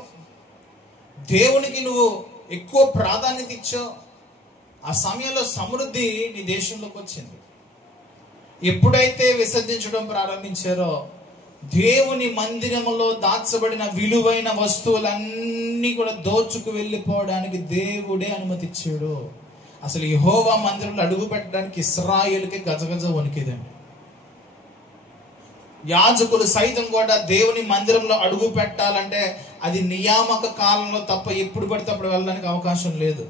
దేవునికి నువ్వు ఎక్కువ ప్రాధాన్యత ఇచ్చావు. ఆ సమయంలో సమృద్ధి నీ దేశంలోకి వచ్చింది. ఎప్పుడైతే విసర్జించడం ప్రారంభించారో దేవుని మందిరములో దాచబడిన విలువైన వస్తువులన్నీ కూడా దోచుకు వెళ్ళిపోవడానికి దేవుడే అనుమతిచ్చాడు. అసలు యెహోవా మందిరంలో అడుగు పెట్టడానికి ఇశ్రాయేలుకి గజగజ వణికేదండి. యాజకులు సైతం కూడా దేవుని మందిరంలో అడుగు పెట్టాలంటే అది నియామక కాలంలో తప్ప ఎప్పుడు పడితే అప్పుడు వెళ్ళడానికి అవకాశం లేదు.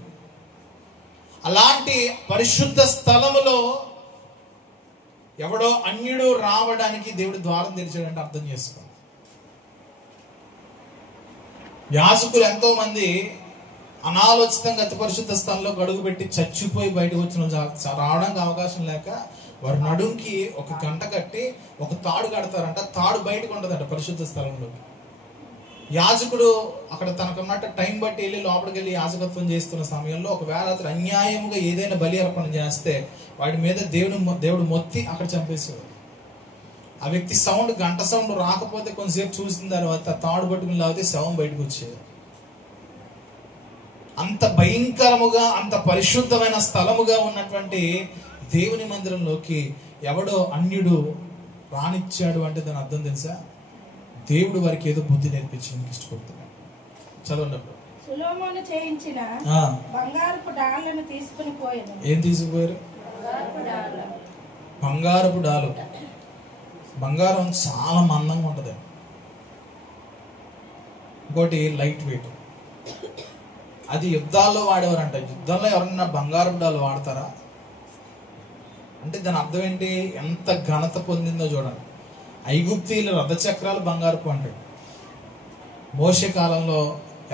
అలాంటి పరిశుద్ధ స్థలములో ఎవడో అన్యుడు రావడానికి దేవుడు ద్వారం తెరిచాడంటే అర్థం చేసుకో. యాజకులు ఎంతో మంది అనాలోచితంగా అతి పరిశుద్ధ స్థలంలో అడుగు పెట్టి చచ్చిపోయి బయటకు వచ్చిన రావడానికి అవకాశం లేక వారి నడుంకి ఒక గంట కట్టి ఒక తాడు కడతారంట. తాడు బయటకు ఉండదంట పరిశుద్ధ స్థలంలోకి. యాజకుడు అక్కడ తనకున్నట్టు టైం బట్టి వెళ్ళి లోపలికి వెళ్ళి యాజకత్వం చేస్తున్న సమయంలో ఒకవేళ అతను అన్యాయముగా ఏదైనా బలి అర్పణ చేస్తే వాడి మీద దేవుడు మొత్తి అక్కడ చంపేశాడు. ఆ వ్యక్తి సౌండ్ గంట సౌండ్ రాకపోతే కొంతసేపు చూసిన తర్వాత తాడు పట్టుకుని లాగితే శవం బయటకు వచ్చేది. అంత భయంకరముగా అంత పరిశుద్ధమైన స్థలముగా ఉన్నటువంటి దేవుని మందిరంలోకి ఎవడో అన్యుడు రానిచ్చాడు అంటే దాని అర్థం తెలుసా? దేవుడు వారికి ఏదో బుద్ధి నేర్పించడానికి ఇష్టపడుతున్నాడు. చదవండి. సొలొమోను చేయించిన బంగారపు డాళ్లను తీసుకుని పోయాను. ఏం తీసుకుపోయారు? బంగారపు డాలు. బంగారం చాలా మందంగా ఉంటది. ఇంకోటి లైట్ వెయిట్. అది యుద్ధాల్లో వాడేవారంట. యుద్ధంలో ఎవరన్నా బంగారపు డాలు వాడతారా అంటే దాని అర్థం ఏంటి? ఎంత ఘనత పొందిందో చూడండి. ఐగుప్తీయుల రథచక్రాలు బంగారపు అంటాడు. మోషే కాలంలో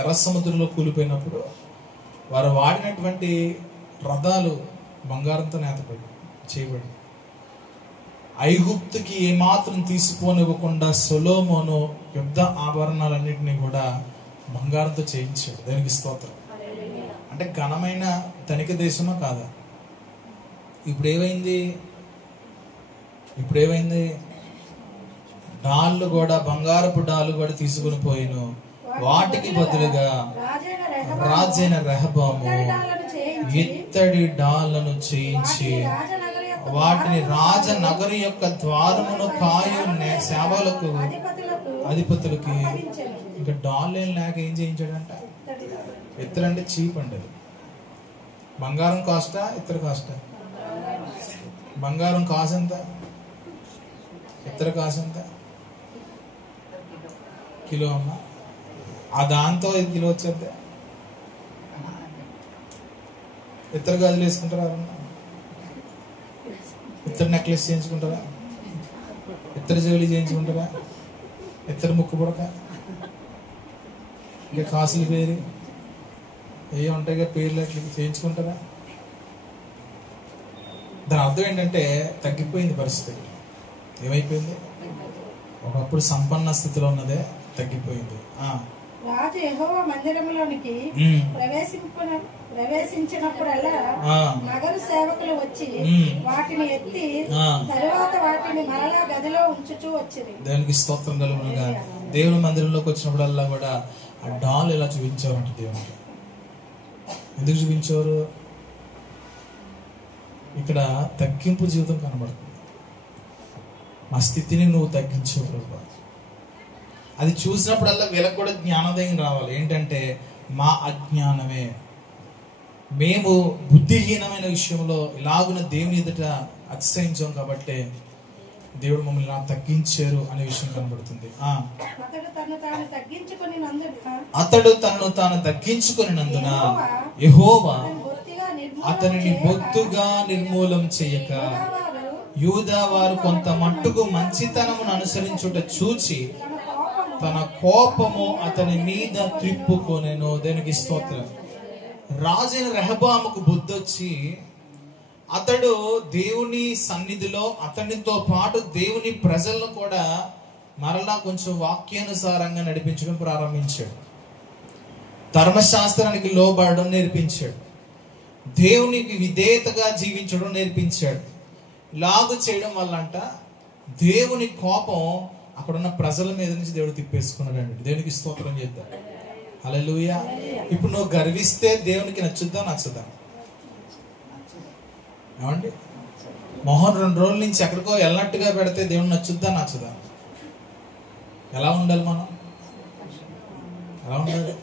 ఎర్ర సముద్రంలో కూలిపోయినప్పుడు వారు వాడినటువంటి రథాలు బంగారంతో చేయబడి ఐగుప్తుకి ఏమాత్రం తీసిపోనివ్వకుండా సొలొమోను యుద్ధ ఆభరణాలన్నింటినీ కూడా బంగారంతో చేయించాడు. దానికి స్తోత్రం. అంటే ఘనమైన ధనిక దేశమా కాదా? ఇప్పుడు ఏమైంది? డాళ్ళు కూడా బంగారపు డాళ్ళు కూడా తీసుకుని పోయిను. వాటికి బదులుగా రాజైన రెహబాము ఇత్తడి డాళ్లను చేయించి వాటిని రాజనగరి యొక్క ద్వారమును కాయు సేవలకు అధిపతులకి ఇంకా డాల్ ఏం లేక ఏం చేయించాడంట? ఇత్తడి అంటే చీప్ అండి. బంగారం కాస్టా ఇత్తడి కాస్టా? బంగారం కాసు ఎంత? ఇత్తడి కాసు ఎంత? కిలో అమ్మ. ఆ దాంతో 5 కిలో వచ్చేద్దా? ఇత్తడి గాజులు వేసుకుంటారా? ఇత్తడి నెక్లెస్ చేయించుకుంటారా? ఇత్తడి జోలి చేయించుకుంటారా? ఇత్తడి ముక్కు పుడక, ఇంకా కాసులు పేరు ఏ ఉంటాయి పేర్లు అట్లా చేయించుకుంటారా? దాని అర్థం ఏంటంటే తగ్గిపోయింది పరిస్థితి. ఏమైపోయింది? ఒకప్పుడు సంపన్న స్థితిలో ఉన్నదే తగ్గిపోయింది. రాజు యెహోవా మందిరంలోనికి ప్రవేశించినప్పుడల్లా నగరు సేవకులు వచ్చి వాటిని ఎత్తి తరువాత వాటిని మరలా గదిలో ఉంచుచూ వచ్చింది. దేవునికి స్తోత్రం కలుగునుగా. దేవుని మందిరంలోకి వచ్చినప్పుడల్లా కూడా ఆ డాల్ ఇలా చూపించేవారంట దేవునికి. ఎందుకు చూపించేవారు? ఇక్కడ తగ్గింపు జీవితం కనబడుతుంది. మా స్థితిని నువ్వు తగ్గించావు ప్రభు. అది చూసినప్పుడల్లా వీళ్ళకి కూడా జ్ఞానోదయం రావాలి. ఏంటంటే మా అజ్ఞానమే, మేము బుద్ధిహీనమైన విషయంలో ఇలాగున దేవుని ఎదుట అతిశయించాం కాబట్టి దేవుడు మమ్మల్ని ఇలా తగ్గించారు అనే విషయం కనబడుతుంది. అతడు తనను తాను తగ్గించుకునినందున యెహోవా అతనిని బొత్తుగా నిర్మూలం చేయక యూదా వారు కొంత మట్టుకు మంచితనమును అనుసరించుట చూచి తన కోపము అతని మీద త్రిప్పుకొనెను. దేనికి స్తోత్రం. రాజైన రెహబాముకు బుద్ధొచ్చి అతడు దేవుని సన్నిధిలో అతనితో పాటు దేవుని ప్రజలను కూడా మరలా కొంచెం వాక్యానుసారంగా నడిపించడం ప్రారంభించాడు. ధర్మశాస్త్రానికి లోబడడం నేర్పించాడు. దేవునికి విధేయతగా జీవించడం నేర్పించాడు. ఇలాగ చేయడం వల్ల అంట దేవుని కోపం అక్కడున్న ప్రజల మీద నుంచి దేవుడు తిప్పేసుకున్నాడు అండి. దేవునికి స్తోత్రం చేద్దాం. హల్లెలూయా. ఇప్పుడు నువ్వు గర్విస్తే దేవునికి నచ్చుద్దా నచ్చదా? ఏమండి, మొహం 2 రోజుల నుంచి ఎక్కడికో వెళ్ళినట్టుగా పెడితే దేవుడు నచ్చుద్దా నచ్చదా? ఎలా ఉండాలి మనం? ఎలా ఉండాలి?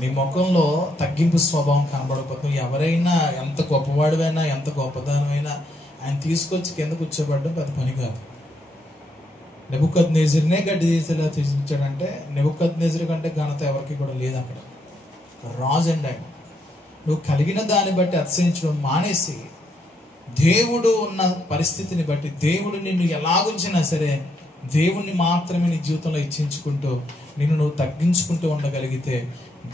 నీ ముఖంలో తగ్గింపు స్వభావం కనబడకపోతే ఎవరైనా ఎంత గొప్పవాడివైనా ఎంత గొప్పదానమైనా ఆయన తీసుకొచ్చి కింద కూర్చోబడ్డం పెద్ద పని కాదు. నెబుకద్నెజరునే గడ్డి తీసేలా తీర్చాడంటే నెబుకద్నెజరు కంటే ఘనత ఎవరికి కూడా లేదు. అక్కడ రాజు అండి ఆయన. నువ్వు కలిగిన దాన్ని బట్టి అతిశయించడం మానేసి దేవుడు ఉన్న పరిస్థితిని బట్టి దేవుడు నిన్ను ఎలాగుంచినా సరే దేవుణ్ణి మాత్రమే నీ జీవితంలో ఇచ్చించుకుంటూ నిన్ను నువ్వు తగ్గించుకుంటూ ఉండగలిగితే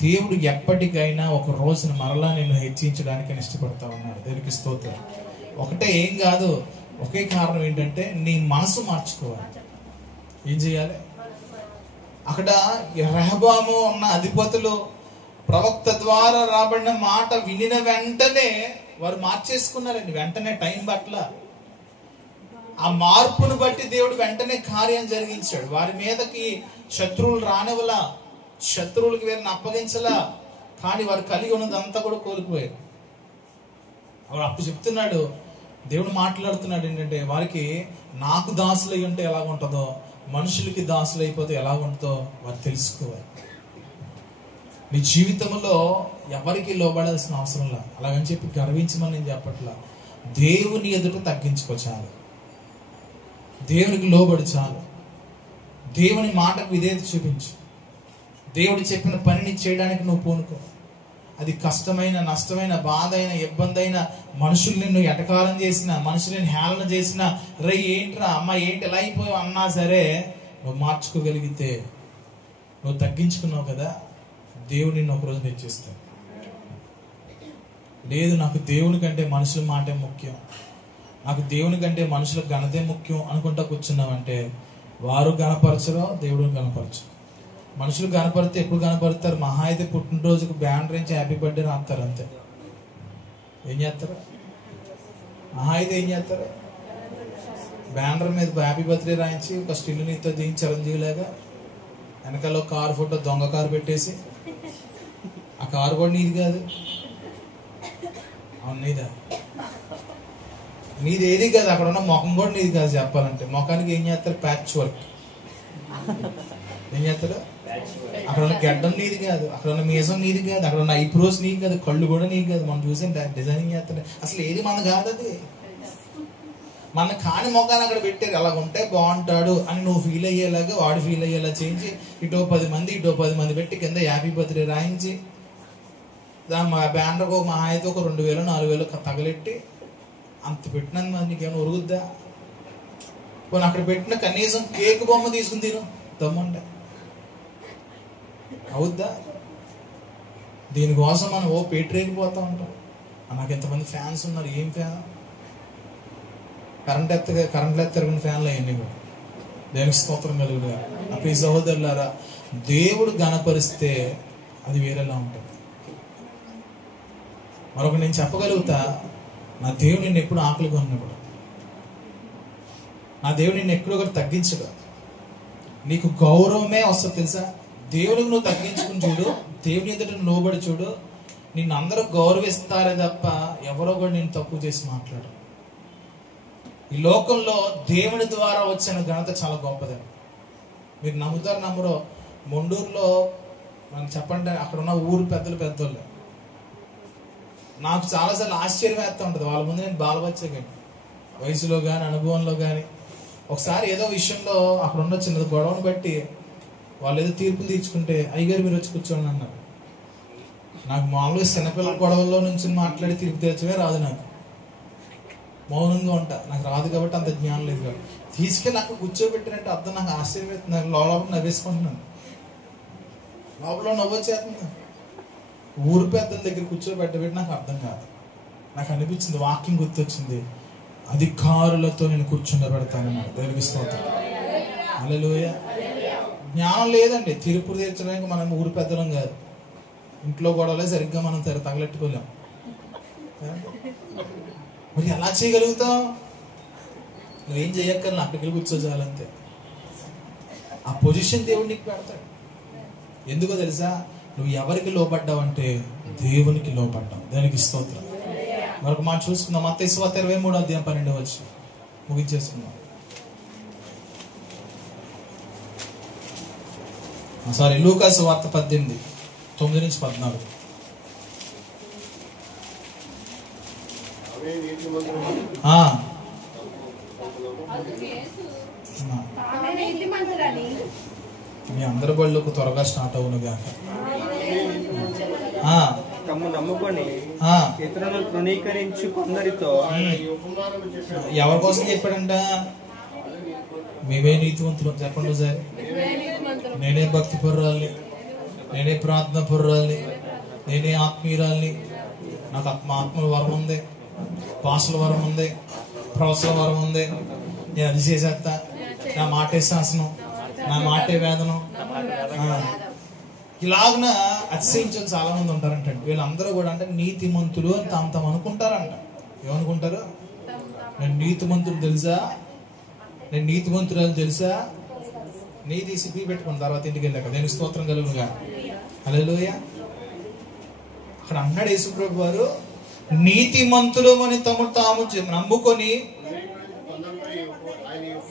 దేవుడు ఎప్పటికైనా ఒక రోజున మరలా నిన్ను హెచ్చించడానికి ఇష్టపడతా ఉన్నాడు. దేవునికి స్తోత్రం. ఒకటే ఏం కాదు, ఒకే కారణం ఏంటంటే నీ మనసు మార్చుకోవాలి. ఏం చేయాలి? అక్కడ రెహబాము ఉన్న అధిపతులు ప్రవక్త ద్వారా రాబడిన మాట వినిన వెంటనే వారు మార్చేసుకున్నారండి. వెంటనే టైం పట్ల ఆ మార్పును బట్టి దేవుడు వెంటనే కార్యం జరిగించాడు. వారి మీదకి శత్రువులు రానివలా, శత్రువులకి వీరిని అప్పగించలా, కానీ వారు కలిగి ఉన్నదంతా కూడా కోల్పోయారు. వాడు అప్పుడు చెప్తున్నాడు, దేవుడు మాట్లాడుతున్నాడు ఏంటంటే వారికి నాకు దాసులై ఉంటే ఎలా ఉంటుందో మనుషులకి దాసులు అయిపోతే ఎలా ఉంటుందో వారు తెలుసుకోవాలి. నీ జీవితంలో ఎవరికి లోబడాల్సిన అవసరం లేదు. అలాగని చెప్పి గర్వించమని నేను చెప్పట్లా. దేవుని ఎదుట తగ్గించుకో చాలు. దేవునికి లోబడి చాలు. దేవుని మాటకు విధేయత చూపించు. దేవుడు చెప్పిన పనిని చేయడానికి నువ్వు పూనుకో. అది కష్టమైన, నష్టమైన, బాధ అయిన, ఇబ్బంది అయిన, మనుషులు నిన్ను ఎటకారం చేసినా, మనుషులను హేళన చేసినా, రే ఏంట్రా అమ్మ ఏంటి ఎలా అయిపోయావు అన్నా సరే నువ్వు మార్చుకోగలిగితే, నువ్వు తగ్గించుకున్నావు కదా, దేవుడు నిన్ను ఒకరోజు తెచ్చిస్తాడు. లేదు నాకు దేవుని కంటే మనుషుల మాటే ముఖ్యం, నాకు దేవుని కంటే మనుషుల ఘనతే ముఖ్యం అనుకుంటా కూర్చున్నావంటే వారు గణపరచరో దేవుడు గణపరచు. మనుషులు కనపడితే ఎప్పుడు కనపడతారు? మహా అయితే పుట్టినరోజుకు బ్యానర్ నుంచి హ్యాపీ బర్త్డే రాస్తారు అంతే. ఏం చేస్తారు? మహా అయితే ఏం చేస్తారు? బ్యానర్ మీద హ్యాపీ బర్త్డే రాయించి ఒక స్టిల్ నీతో దిగి చిరంజీవిలాగా వెనకాల కారు ఫోటో దొంగ కారు పెట్టేసి, ఆ కారు కూడా నీది కాదు. అవును నీదా? నీది ఏది కాదు. అక్కడ ఉన్న ముఖం కూడా నీది కాదు. చెప్పాలంటే ముఖానికి ఏం చేస్తారు? Patch work. ఏం చేస్తారు? అక్కడ ఉన్న గడ్డం నీది కాదు, అక్కడ ఉన్న మీసం నీది కాదు, అక్కడ ఉన్న ఐబ్రోస్ నీది కాదు, కళ్ళు కూడా నీది కాదు. మనం చూసే డిజైనింగ్ చేస్తారు. అసలు ఏది మన కాదు. అది మన కాని మొఖాన్ని అక్కడ పెట్టారు. అలా ఉంటే బాగుంటాడు అని నువ్వు ఫీల్ అయ్యేలాగా వాడు ఫీల్ అయ్యేలా చేయించి ఇటో 10 మంది ఇటో 10 మంది పెట్టి కింద హ్యాపీ బర్త్డే రాయించి దాని బ్యానర్ మహా అయితే ఒక 2000 4000 తగలెట్టి అంత పెట్టినందు మరి నీకేమైనా ఉరుగుద్దా? పోనీ అక్కడ పెట్టిన కనీసం కేక్ బొమ్మ తీసుకుని తిను దమ్ముంటే అవుద్దా? దీనికోసం మనం పేటరేగిపోతా ఉంటాం. నాకు ఎంతమంది ఫ్యాన్స్ ఉన్నారు. ఏం ఫ్యాన్? కరెంట్లో ఎత్తరగిన ఫ్యాన్లు అవన్నీ కూడా. దేనికి స్తోత్రం కలుగుగా. అప్పుడు ఈ సహోదరులారా, దేవుడు గణపరిస్తే అది వేరేలా ఉంటుంది. మరొక నేను చెప్పగలుగుతా, నా దేవుడు నిన్ను ఎప్పుడు ఆకలిగా ఉన్నప్పుడు, నా దేవుడు నిన్ను ఎక్కడో ఒకటి తగ్గించడు. నీకు గౌరవమే వస్తుంది తెలుసా? దేవుడికి నువ్వు తగ్గించుకుని చూడు, దేవుని ఎదుట లోబడి చూడు, నిన్ను అందరూ గౌరవిస్తారే తప్ప ఎవరో కూడా నేను తక్కువ చేసి మాట్లాడు. ఈ లోకంలో దేవుని ద్వారా వచ్చిన ఘనత చాలా గొప్పదని మీరు నమ్ముతారు నమ్మరో. మొండూరులో మనం చెప్పండి, అక్కడ ఉన్న ఊరు పెద్దోళ్ళే. నాకు చాలాసార్లు ఆశ్చర్యం వేస్తూ ఉంటుంది. వాళ్ళ ముందు నేను బాలబచ్చే కానీ వయసులో కానీ అనుభవంలో కానీ. ఒకసారి ఏదో విషయంలో అక్కడ ఉన్న చిన్న గొడవను బట్టి వాళ్ళు ఏదో తీర్పులు తీర్చుకుంటే అయ్యగారు మీరు వచ్చి కూర్చోండి అన్నారు. నాకు మామూలుగా చిన్నపిల్లల గొడవల్లో నుంచి మాట్లాడి తీర్పు తీర్చమే రాదు. నాకు మౌనంగా ఉంటా, నాకు రాదు కాబట్టి అంత జ్ఞానం లేదు కాబట్టి. తీసుకెళ్ళి నాకు కూర్చోబెట్టినట్టు అర్థం నాకు ఆశ్చర్యం అవుతుంది. లోపల నవ్వేసుకుంటున్నాను, లోపల నవ్వొచ్చేస్తుంది. ఊరు పెద్దల దగ్గర కూర్చోబెట్టబెట్టి నాకు అర్థం కాదు. నాకు అనిపించింది, వాక్యం గుర్తొచ్చింది, అధికారులతో నేను కూర్చుండబెడతానన్నాడు. దేవునికి స్తోత్రం. హల్లెలూయా. జ్ఞానం లేదండి తీర్పు తీర్చడానికి మనం ఊరు పెద్దలం కాదు. ఇంట్లో గొడవలే సరిగ్గా మనం తగలెట్టుకోలేం. మరి ఎలా చేయగలుగుతాం? నువ్వేం చేయక్కర్లే, అక్కడికి వెళ్ళి కూర్చోజాలంతే. ఆ పొజిషన్ దేవుడు నీకు పెడతాడు. ఎందుకో తెలుసా? నువ్వు ఎవరికి లోపడ్డావంటే దేవునికి లోపడ్డావు. దానికి స్తోత్రం. మరొక మాట చూసుకుందాం. మత్తయి సువార్త 23:12 ముగించేసుకుందాం. సారీ, లూకా సువార్త 18:9-14. మీ అందరి బళ్ళకు త్వరగా స్టార్ట్ అవును గాక. తమ్ము నమ్ముకొని ఇతరులను తృణీకరించి కొందరితో ఎవరి కోసం చెప్పాడంట? మేమే నీతివంతులు. చెప్పండి సార్. నేనే భక్తి పుర్రాల్ని, నేనే ప్రార్థన పుర్రాల్ని, నేనే ఆత్మీయురాల్ని, నాకు ఆత్మల వరం ఉంది, భాషల వరం ఉంది, ప్రవచల వరం ఉంది, నేను అది చేసేస్తా, నా మాటే శాసనం, నా మాటే వేదనం. ఇలాగున అతిశయించే చాలా మంది ఉంటారంట. వీళ్ళందరూ కూడా అంటే నీతిమంతులు అని తాము అనుకుంటారంట. ఏమనుకుంటారు? నేను నీతిమంతుడు తెలుసా, నేను నీతిమంతురాలు తెలుసా, నీ తీసి పీ పెట్టుకున్న తర్వాత ఇంటికి వెళ్ళాక నేను స్తోత్రం కలుగునుగా. హల్లెలూయా. అక్కడ అన్నాడు యేసుప్రభు వారు, నీతిమంతులు అని తాము నమ్ముకొని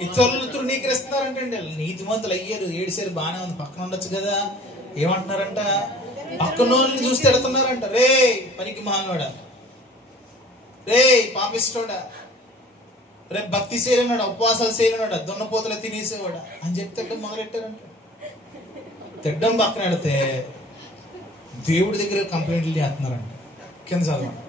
ఇతరులు తృణీకరిస్తున్నారంటండి. నీతిమంతులు అయ్యారు, ఏడిసారు, బాగానే ఉంది, పక్కన ఉండొచ్చు కదా. ఏమంటున్నారంట? పక్కన వాళ్ళని చూస్తే ఎడుతున్నారంట. రే పనికి మానవాడా, రే పాపిస్తోడా, రే భక్తి చేయలేనాడా, ఉపవాసాలు చేయలేనాడా, దున్నపోతలు తినేసేవాడా అని చెప్తే మొదలెట్టారంట. తిడ్డం పక్కన పెడితే దేవుడి దగ్గర కంప్లైంట్లు చేస్తున్నారంట. కింద చదవండి.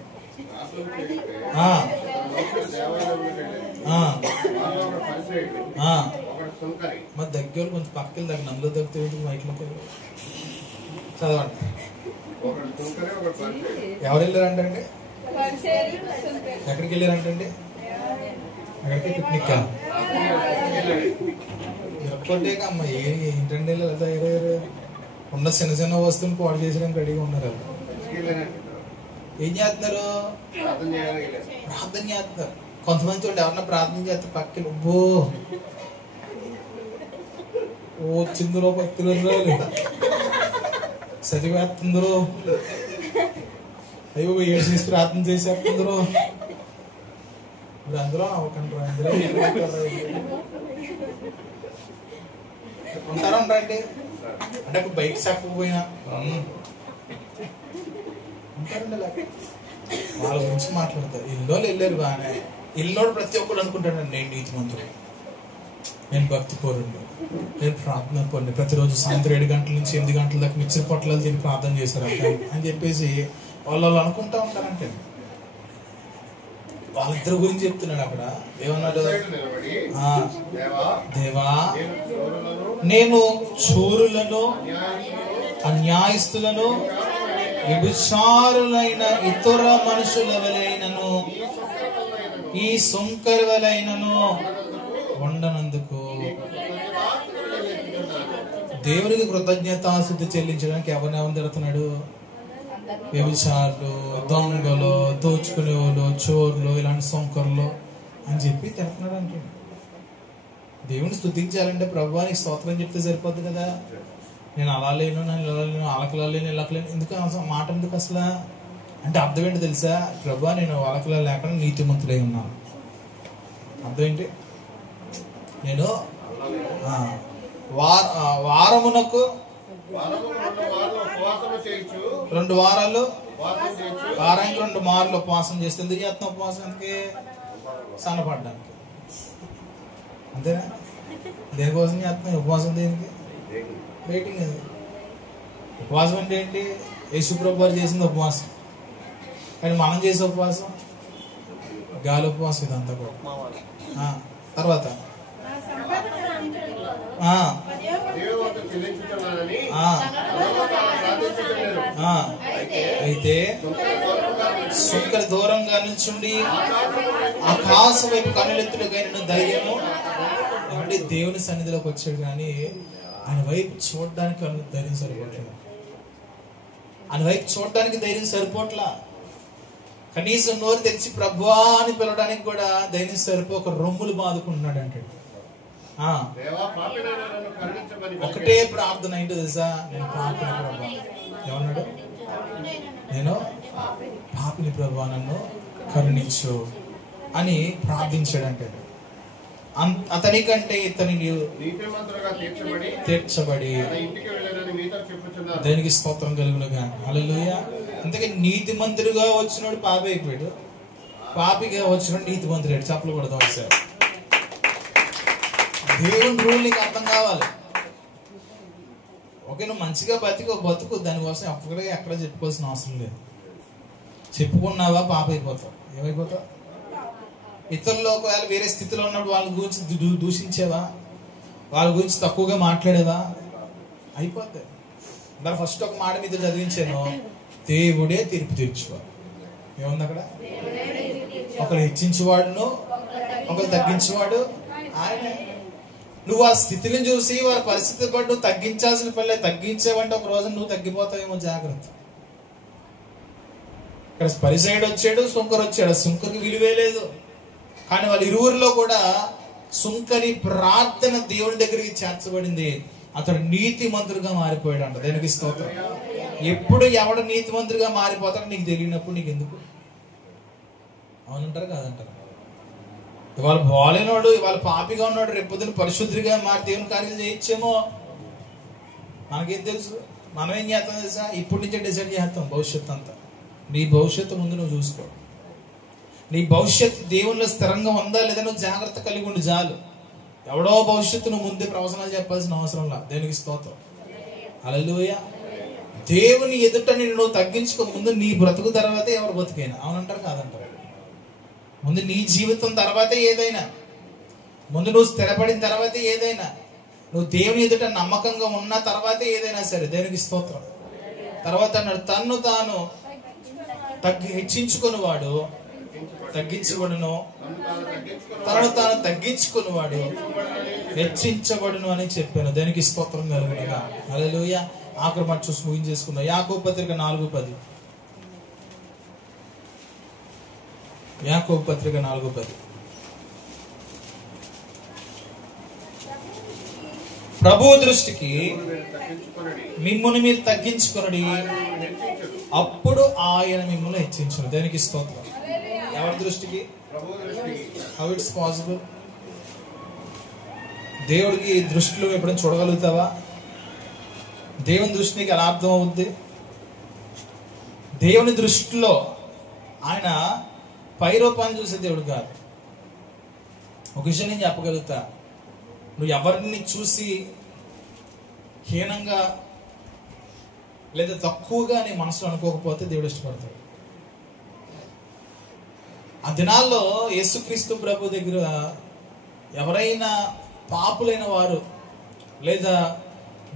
మరి దగ్గర కొంచెం పక్కకి దగ్గర నమ్ములు దగ్గర మైట్లోకి చదవండి. ఎవరు వెళ్ళారంటండి? ఎక్కడికి వెళ్ళారంటండి? ఎక్కడికి? పిక్నిక్. మిరపకొట్టే అమ్మ ఏంటండి లేదా ఉన్న చిన్న చిన్న వస్తువుని పాడు చేసడానికి రెడీగా ఉన్నారు. ఏం చేస్తున్నారు? ప్రార్థన చేస్తున్నారు. కొంతమంది చూడండి, ఎవరన్నా ప్రార్థన చేస్తే పక్కన వచ్చిందరో భక్తులు చదివేస్తుందరో, అయ్యో ఏడు చేసి ప్రార్థన చేసేస్తుందరో. మరి అందులో అవ్వకండి, అందులో ఉంటారా ఉంటారండి అంటే బయట చెప్పకపోయినా ఉంటారండి. అలాగే వాళ్ళ గురించి మాట్లాడతారు. ఇల్లోళ్ళు వెళ్ళారు బాగానే. ఇల్లోడు ప్రతి ఒక్కరు అనుకుంటాడు నేను నీతిమంతుడు, నేను భక్తి పౌరుడు, నేను ప్రార్థన పౌరుడు, ప్రతిరోజు సాయంత్రం 7 గంటల నుంచి 8 గంటల దాకా మిక్సర్ పొట్లాలు తిని ప్రార్థన చేశారు అని చెప్పేసి వాళ్ళు అనుకుంటా ఉంటారంటే. వాళ్ళిద్దరి గురించి చెప్తున్నాడు అక్కడ. ఏమన్నాడు? దేవా, నేను చోరులను, అన్యాయస్తులను, వ్యభిచారులైన ఇతర మనుషుల వలైనను, ఈ సుంకరి వలైనను ఉండనందుకు దేవునికి కృతజ్ఞతాస్తుతి చెల్లించడానికి ఎవరిని తిడుతున్నాడు? వ్యభిచారులు, దొంగలు, దోచుకునే వాళ్ళు, చోర్లు, ఇలాంటి సొంకర్లు అని చెప్పి తిడుతున్నాడు అంటే. దేవుని స్తుతించాలంటే ప్రభువానికి స్తోత్రం చెప్తే సరిపోద్ది కదా. నేను అలా లేను, నేను ఇలా లేను, అలకలా లేను, ఇలాకలేను, ఎందుకు మాట ఎందుకు అసలు అంటే అర్థం ఏంటి తెలుసా? ప్రభువా, నేను అలకలా లేకుండా నీతిమంతుడై ఉన్నాను. అర్థం ఏంటి? నేను వారమునకు 2 వారాలు, వారానికి 2 మార్లు ఉపవాసం చేస్తే ఎందుకు చేస్తాం? ఉపవాసానికి సన్నపడడానికి. అంతేనా? దేనికోసం చేస్తున్నాం ఉపవాసం? దేనికి? వెయిటింగ్. అది ఉపవాసం అంటే ఏంటి? యేసుప్రభు వారు చేసింది ఉపవాసం. కానీ మనం చేసే ఉపవాసం గాలి ఉపవాసం. ఇదంతా కూడా తర్వాత అయితే సుంకరి దూరంగా నిల్చుండి ఆకాశం వైపు కన్నులెత్తుడుగా ధైర్యము ఏమంటే దేవుని సన్నిధిలోకి వచ్చాడు కానీ ఆయన వైపు చూడడానికి ధైర్యం సరిపోవట్లేదు. ఆయన వైపు చూడడానికి ధైర్యం సరిపోవట్లా. కనీసం నోరు తెరిచి ప్రభువా అని పిలవడానికి కూడా ధైర్యం సరిపో ఒక రొమ్ములు బాదుకుంటున్నాడు అంటాడు. ఒకటే ప్రార్థన ఏంటో తెలుసా, నేను పాపిని ప్రభా. ఏమన్నాడు? నేను పాపిని ప్రభా, నన్ను కరుణించు అని ప్రార్థించాడు అంటాడు. అతనికంటే ఇతని తీర్చబడి దేనికి స్తోత్రం కలుగునుగా. హల్లెలూయా. అందుకే నీతిమంతుడుగా వచ్చినోడు పాపి అయిపోయాడు, పాపిగా వచ్చినోడు నీతిమంతుడు. చప్పలు కొడతాం ఒకసారి. దేవుని రూల్ నీకు అర్థం కావాలి. ఓకే, నువ్వు మంచిగా బతుకు, దానికోసం ఎక్కడ చెప్పుకోవాల్సిన అవసరం లేదు. చెప్పుకున్నావా పాప అయిపోతావు. ఏమైపోతావు? ఇతరులు ఒకవేళ వేరే స్థితిలో ఉన్నప్పుడు వాళ్ళ గురించి దూషించేవా, వాళ్ళ గురించి తక్కువగా మాట్లాడేవా, అయిపోతాయి. మరి ఫస్ట్ ఒక మాట మీద చదివించాను, దేవుడే తీర్పు తీర్చువాడు. ఏముంది అక్కడ? ఒకరు హెచ్చించేవాడును ఒకరు తగ్గించేవాడు ఆయనే. నువ్వు ఆ స్థితిని చూసి వారి పరిస్థితి బట్టి నువ్వు తగ్గించాల్సిన పనులే తగ్గించేవంటే ఒక రోజు నువ్వు తగ్గిపోతావేమో, జాగ్రత్త. ఇక్కడ పరిసైడ్ వచ్చాడు, సుంకరు వచ్చాడు. సుంకరికి విలువే లేదు, కానీ వాళ్ళ ఇరువురిలో కూడా సుంకరి ప్రార్థన దేవుని దగ్గరికి చేర్చబడింది. అతడు నీతిమంతుడుగా మారిపోయాడు అంట. దేనికి స్తోత్రం. ఎప్పుడు ఎవడు నీతిమంతుడిగా మారిపోతాడో నీకు తెలియనప్పుడు నీకు ఎందుకు? అవునంటారు కాదంటారు? ఇవాళ బాలేనోడు, ఇవాళ పాపిగా ఉన్నాడు, రేపొద్దున పరిశుద్ధిగా మారి దేవుని కార్యాలు చేయొచ్చేమో. మనకేం తెలుసు? మనం ఏం చేస్తాం తెలుసా? ఇప్పటి నుంచే డిసైడ్ చేస్తాం భవిష్యత్తు అంతా. నీ భవిష్యత్తు ముందు నువ్వు చూసుకో. నీ భవిష్యత్తు దేవునిలో స్థిరంగా ఉందా లేదా నువ్వు జాగ్రత్త కలిగి ఉండి చాలు. ఎవడో భవిష్యత్తు నువ్వు ముందే ప్రవచనాలు చెప్పాల్సిన అవసరం లా. దేనికి స్తోత్రం. హల్లెలూయా. దేవుని ఎదుట నిన్ను నువ్వు తగ్గించుకో. ముందు నీ బ్రతుకు తర్వాతే ఎవరు బతికైనా. అవునంటారు కాదంటారు? ముందు నీ జీవితం తర్వాతే ఏదైనా, ముందు నువ్వు స్థిరపడిన తర్వాతే ఏదైనా, నువ్వు దేవుని ఎదుట నమ్మకంగా ఉన్న తర్వాతే ఏదైనా సరే. దేనికి స్తోత్రం. తర్వాత తన్ను తాను హెచ్చించుకుని వాడు తగ్గించబడును, తనను తాను తగ్గించుకుని వాడు హెచ్చించబడును అని చెప్పాను. దానికి స్తోత్రం కలుగునుగా. హల్లెలూయా. ఆఖరి మాట చూసి ముగించేసుకున్నాం. యాకోబు పత్రిక 4:10. యాకోబు పత్రిక 4:10. ప్రభు దృష్టికి మిమ్ముని మీరు తగ్గించుకొనుడి, అప్పుడు ఆయన మిమ్మల్ని హెచ్చించును. దానికి స్తోత్రం. ఎవరి దృష్టికి? How it's possible? దేవుడికి దృష్టిలో ఎప్పుడైనా చూడగలుగుతావా? దేవుని దృష్టి నీకు ఎలా అర్థం అవుద్ది? దేవుని దృష్టిలో ఆయన పైరూపాన్ని చూసే దేవుడు కాదు. ఒక విషయం నేను చెప్పగలుగుతా, నువ్వు ఎవరిని చూసి హీనంగా లేదా తక్కువగా నీ మనసులో అనుకోకపోతే దేవుడు ఇష్టపడతాడు. ఆ దినాల్లో యేసుక్రీస్తు ప్రభు దగ్గర ఎవరైనా పాపులైన వారు లేదా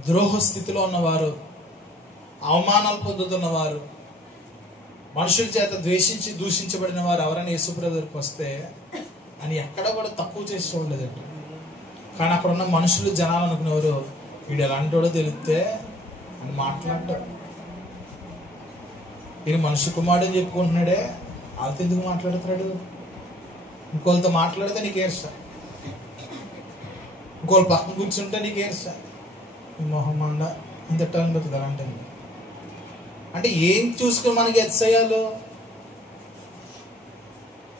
ద్రోహ స్థితిలో ఉన్నవారు, అవమానాలు పొందుతున్నవారు, మనుషుల చేత ద్వేషించి దూషించబడిన వారు ఎవరైనా యేసు ప్రభు దగ్గరికి వస్తే అని ఎక్కడ కూడా తక్కువ చేసి చూడలేదండి. కానీ అక్కడ ఉన్న మనుషులు, జనాలు అనుకునేవారు, వీడు ఎలాంటోడో తెలిస్తే అని మాట్లాడతాడు. ఈయన మనుషు కుమారుడు అని చెప్పుకుంటున్నాడే, వాళ్ళతో ఎందుకు మాట్లాడుతున్నాడు? ఇంకోళ్ళతో మాట్లాడితే నీకు ఏర్చా, ఇంకోళ్ళ పక్కన కూర్చుంటే నీకు ఏర్చా, నీ మొహం మండ అని తిట్టాలని బతుకుతారు. అంటే ఏం చూసుకుని మనకి ఎత్సయ్యాలు,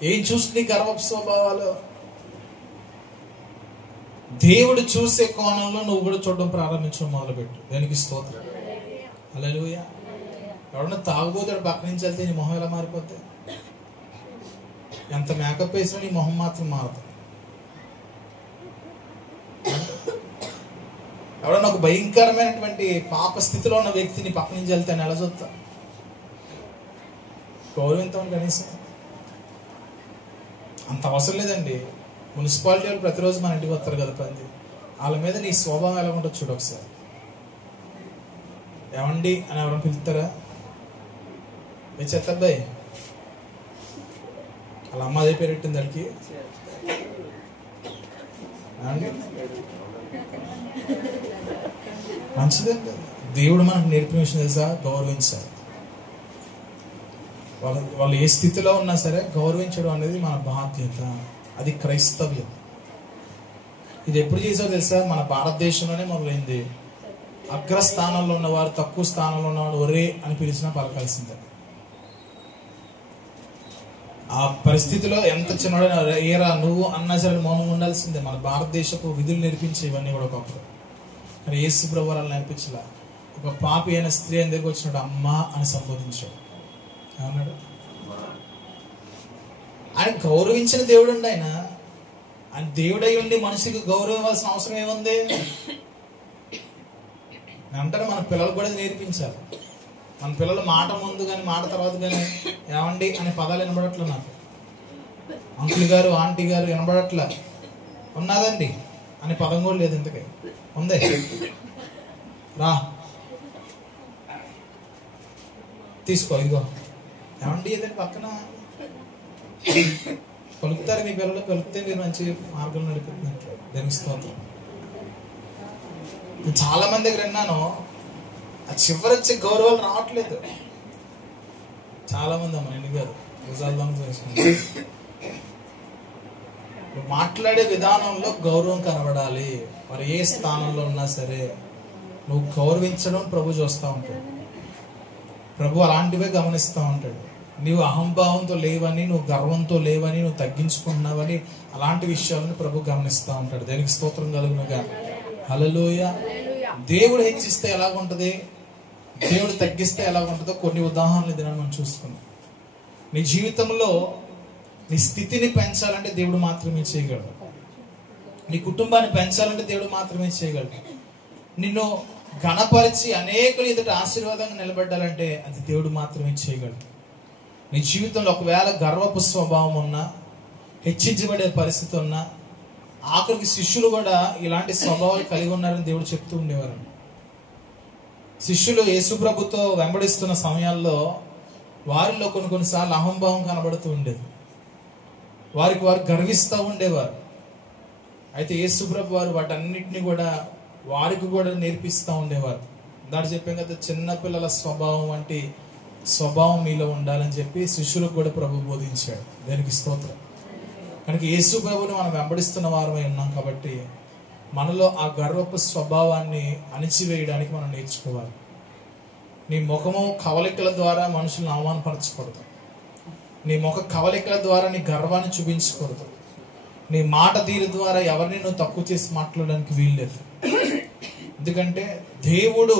ఏం చూసుకుని గర్వపు స్వభావాలు? దేవుడు చూసే కోణంలో నువ్వు కూడా చూడడం ప్రారంభించడం మొదలుపెట్టు. దానికి స్తోత్రం. హల్లెలూయా. ఎవడన్నా తాగుబోతాడు పక్క నుంచి వెళ్తే నీ మొహం ఎలా మారిపోతే? ఎంత మేకప్ వేసినా నీ మొహం మాత్రం మారుతుంది. ఎవడన్నా ఒక భయంకరమైనటువంటి పాప స్థితిలో ఉన్న వ్యక్తిని పక్క నుంచి వెళ్తే ఎలా చూస్తా? గౌరవించాం కనీసం. అంత అవసరం లేదండి. మున్సిపాలిటీ వాళ్ళు ప్రతిరోజు మన ఇంటికి వస్తారు కదా పంది, వాళ్ళ మీద నీ స్వభావం ఎలా ఉంటుందో చూడు ఒకసారి. ఏమండి అని ఎవరైనా పిలుస్తారా? మీ చెత్తబ్బాయి వాళ్ళ అమ్మ అదే పేరు పెట్టింది. దానికి మంచిదండి. దేవుడు మనకు నేర్పిన విషయం తెలుసా? గౌరవించాలి. వాళ్ళు ఏ స్థితిలో ఉన్నా సరే గౌరవించడం అనేది మన బాధ్యత. అది క్రైస్తవ్యం. ఇది ఎప్పుడు చేసారో తెలుసా? మన భారతదేశంలోనే మొదలైంది. అగ్రస్థానంలో ఉన్నవారు తక్కువ స్థానంలో ఉన్నవాడు ఒరే అని పిలిచినా పలకాల్సిందే. ఆ పరిస్థితిలో ఎంత చిన్నడైనా ఏరా నువ్వు అన్నా సరే మౌనం ఉండాల్సిందే. మన భారతదేశపు విధులు నేర్పించే ఇవన్నీ కూడా ఒకప్పుడు. కానీ యేసు ప్రభువు వాళ్ళని నేర్పించలా. ఒక పాపి అయిన స్త్రీ ఆయన దగ్గరికి వచ్చినట్టు అమ్మా అని సంబోధించాడు. ఏమన్నాడు? ఆయన గౌరవించిన దేవుడు అండి. ఆయన దేవుడై ఉండి మనిషికి గౌరవం ఇవ్వాల్సిన అవసరం ఏముంది అంటారు. మన పిల్లలకు కూడా నేర్పించాలి. మన పిల్లలు మాట ముందు కానీ మాట తర్వాత కానీ ఏమండి అనే పదాలు వినబడట్లే. నాకు అంకుల్ గారు ఆంటీ గారు వినబడట్లే. ఉన్నదండి అనే పదం కూడా లేదు. ఇంతకీ ఉందే రా తీసుకో ఇదిగో ఏమండి ఏదండి పక్కన పలుకుతారు. మీ పిల్లలు పలుకుతే మీరు మంచి మార్గంలో నడుపుతున్నట్లు. దానికి స్తోత్రం. చాలా మంది దగ్గర విన్నాను, ఆ చివరి వచ్చే గౌరవాలు రావట్లేదు. చాలా మంది అమ్మ నేను కాదు మాట్లాడే విధానంలో గౌరవం కనబడాలి. మరి ఏ స్థానంలో ఉన్నా సరే నువ్వు గౌరవించడం ప్రభు చూస్తూ ఉంటాడు. ప్రభు అలాంటివే గమనిస్తూ ఉంటాడు. నీవు అహంభావంతో లేవని, నువ్వు గర్వంతో లేవని, నువ్వు తగ్గించుకున్నావని అలాంటి విషయాలను ప్రభు గమనిస్తూ ఉంటాడు. దానికి స్తోత్రం కలుగునుగా. హల్లెలూయా. దేవుడు హెచ్చిస్తే ఎలాగుంటది, దేవుడు తగ్గిస్తే ఎలాగుంటుందో కొన్ని ఉదాహరణలు ఇది మనం చూసుకున్నాం. నీ జీవితంలో నీ స్థితిని పెంచాలంటే దేవుడు మాత్రమే చేయగలడు. నీ కుటుంబాన్ని పెంచాలంటే దేవుడు మాత్రమే చేయగలడు. నిన్ను ఘనపరిచి అనేకులు ఎదుట ఆశీర్వాదంగా నిలబడ్డాలంటే అది దేవుడు మాత్రమే చేయగలడు. నీ జీవితంలో ఒకవేళ గర్వపు స్వభావం ఉన్నా, హెచ్చించబడే పరిస్థితి ఉన్నా, ఆఖరికి శిష్యులు కూడా ఇలాంటి స్వభావాలు కలిగి ఉన్నారని దేవుడు చెప్తూ ఉండేవారు. శిష్యులు యేసుప్రభుతో వెంబడిస్తున్న సమయాల్లో వారిలో కొన్నిసార్లు అహంభావం కనబడుతూ ఉండేది. వారు గర్విస్తూ ఉండేవారు. అయితే యేసుప్రభు వారు వాటన్నిటిని కూడా వారికి కూడా నేర్పిస్తూ ఉండేవారు. దాన్ని చెప్పాం కదా, చిన్నపిల్లల స్వభావం వంటి స్వభావం మీలో ఉండాలని చెప్పి శిష్యులకు కూడా ప్రభు బోధించాడు. దానికి స్తోత్రం. కనుక యేసు ప్రభుని మనం వెంబడిస్తున్న వారమై ఉన్నాం కాబట్టి మనలో ఆ గర్వపు స్వభావాన్ని అణిచివేయడానికి మనం నేర్చుకోవాలి. నీ ముఖము కవలికల ద్వారా మనుషులను అవమానపరచకూడదు. నీ ముఖ కవలికల ద్వారా నీ గర్వాన్ని చూపించకూడదు. నీ మాట తీరు ద్వారా ఎవరిని నువ్వు తక్కువ చేసి మాట్లాడడానికి వీల్లేదు. ఎందుకంటే దేవుడు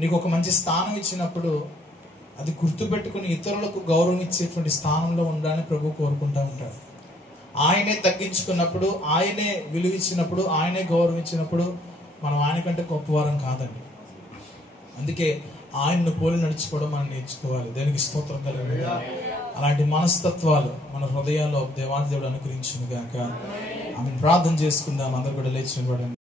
నీకు ఒక మంచి స్థానం ఇచ్చినప్పుడు అది గుర్తుపెట్టుకుని ఇతరులకు గౌరవం ఇచ్చేటువంటి స్థానంలో ఉండాలని ప్రభు కోరుకుంటూ ఉంటాడు. ఆయనే తగ్గించుకున్నప్పుడు, ఆయనే విలువ ఇచ్చినప్పుడు, ఆయనే గౌరవించినప్పుడు మనం ఆయనకంటే గొప్పవారం కాదండి. అందుకే ఆయన్ను పోలి నడుచుకోవడం మనం నేర్చుకోవాలి. దానికి స్తోత్రం కలుగును. అలాంటి మనస్తత్వాలు మన హృదయాల్లో దేవాది దేవుడు అనుగ్రహించును గాక. ఆమె ప్రార్థన చేసుకుందాం. అందరూ కూడా లేచి నిలబడండి.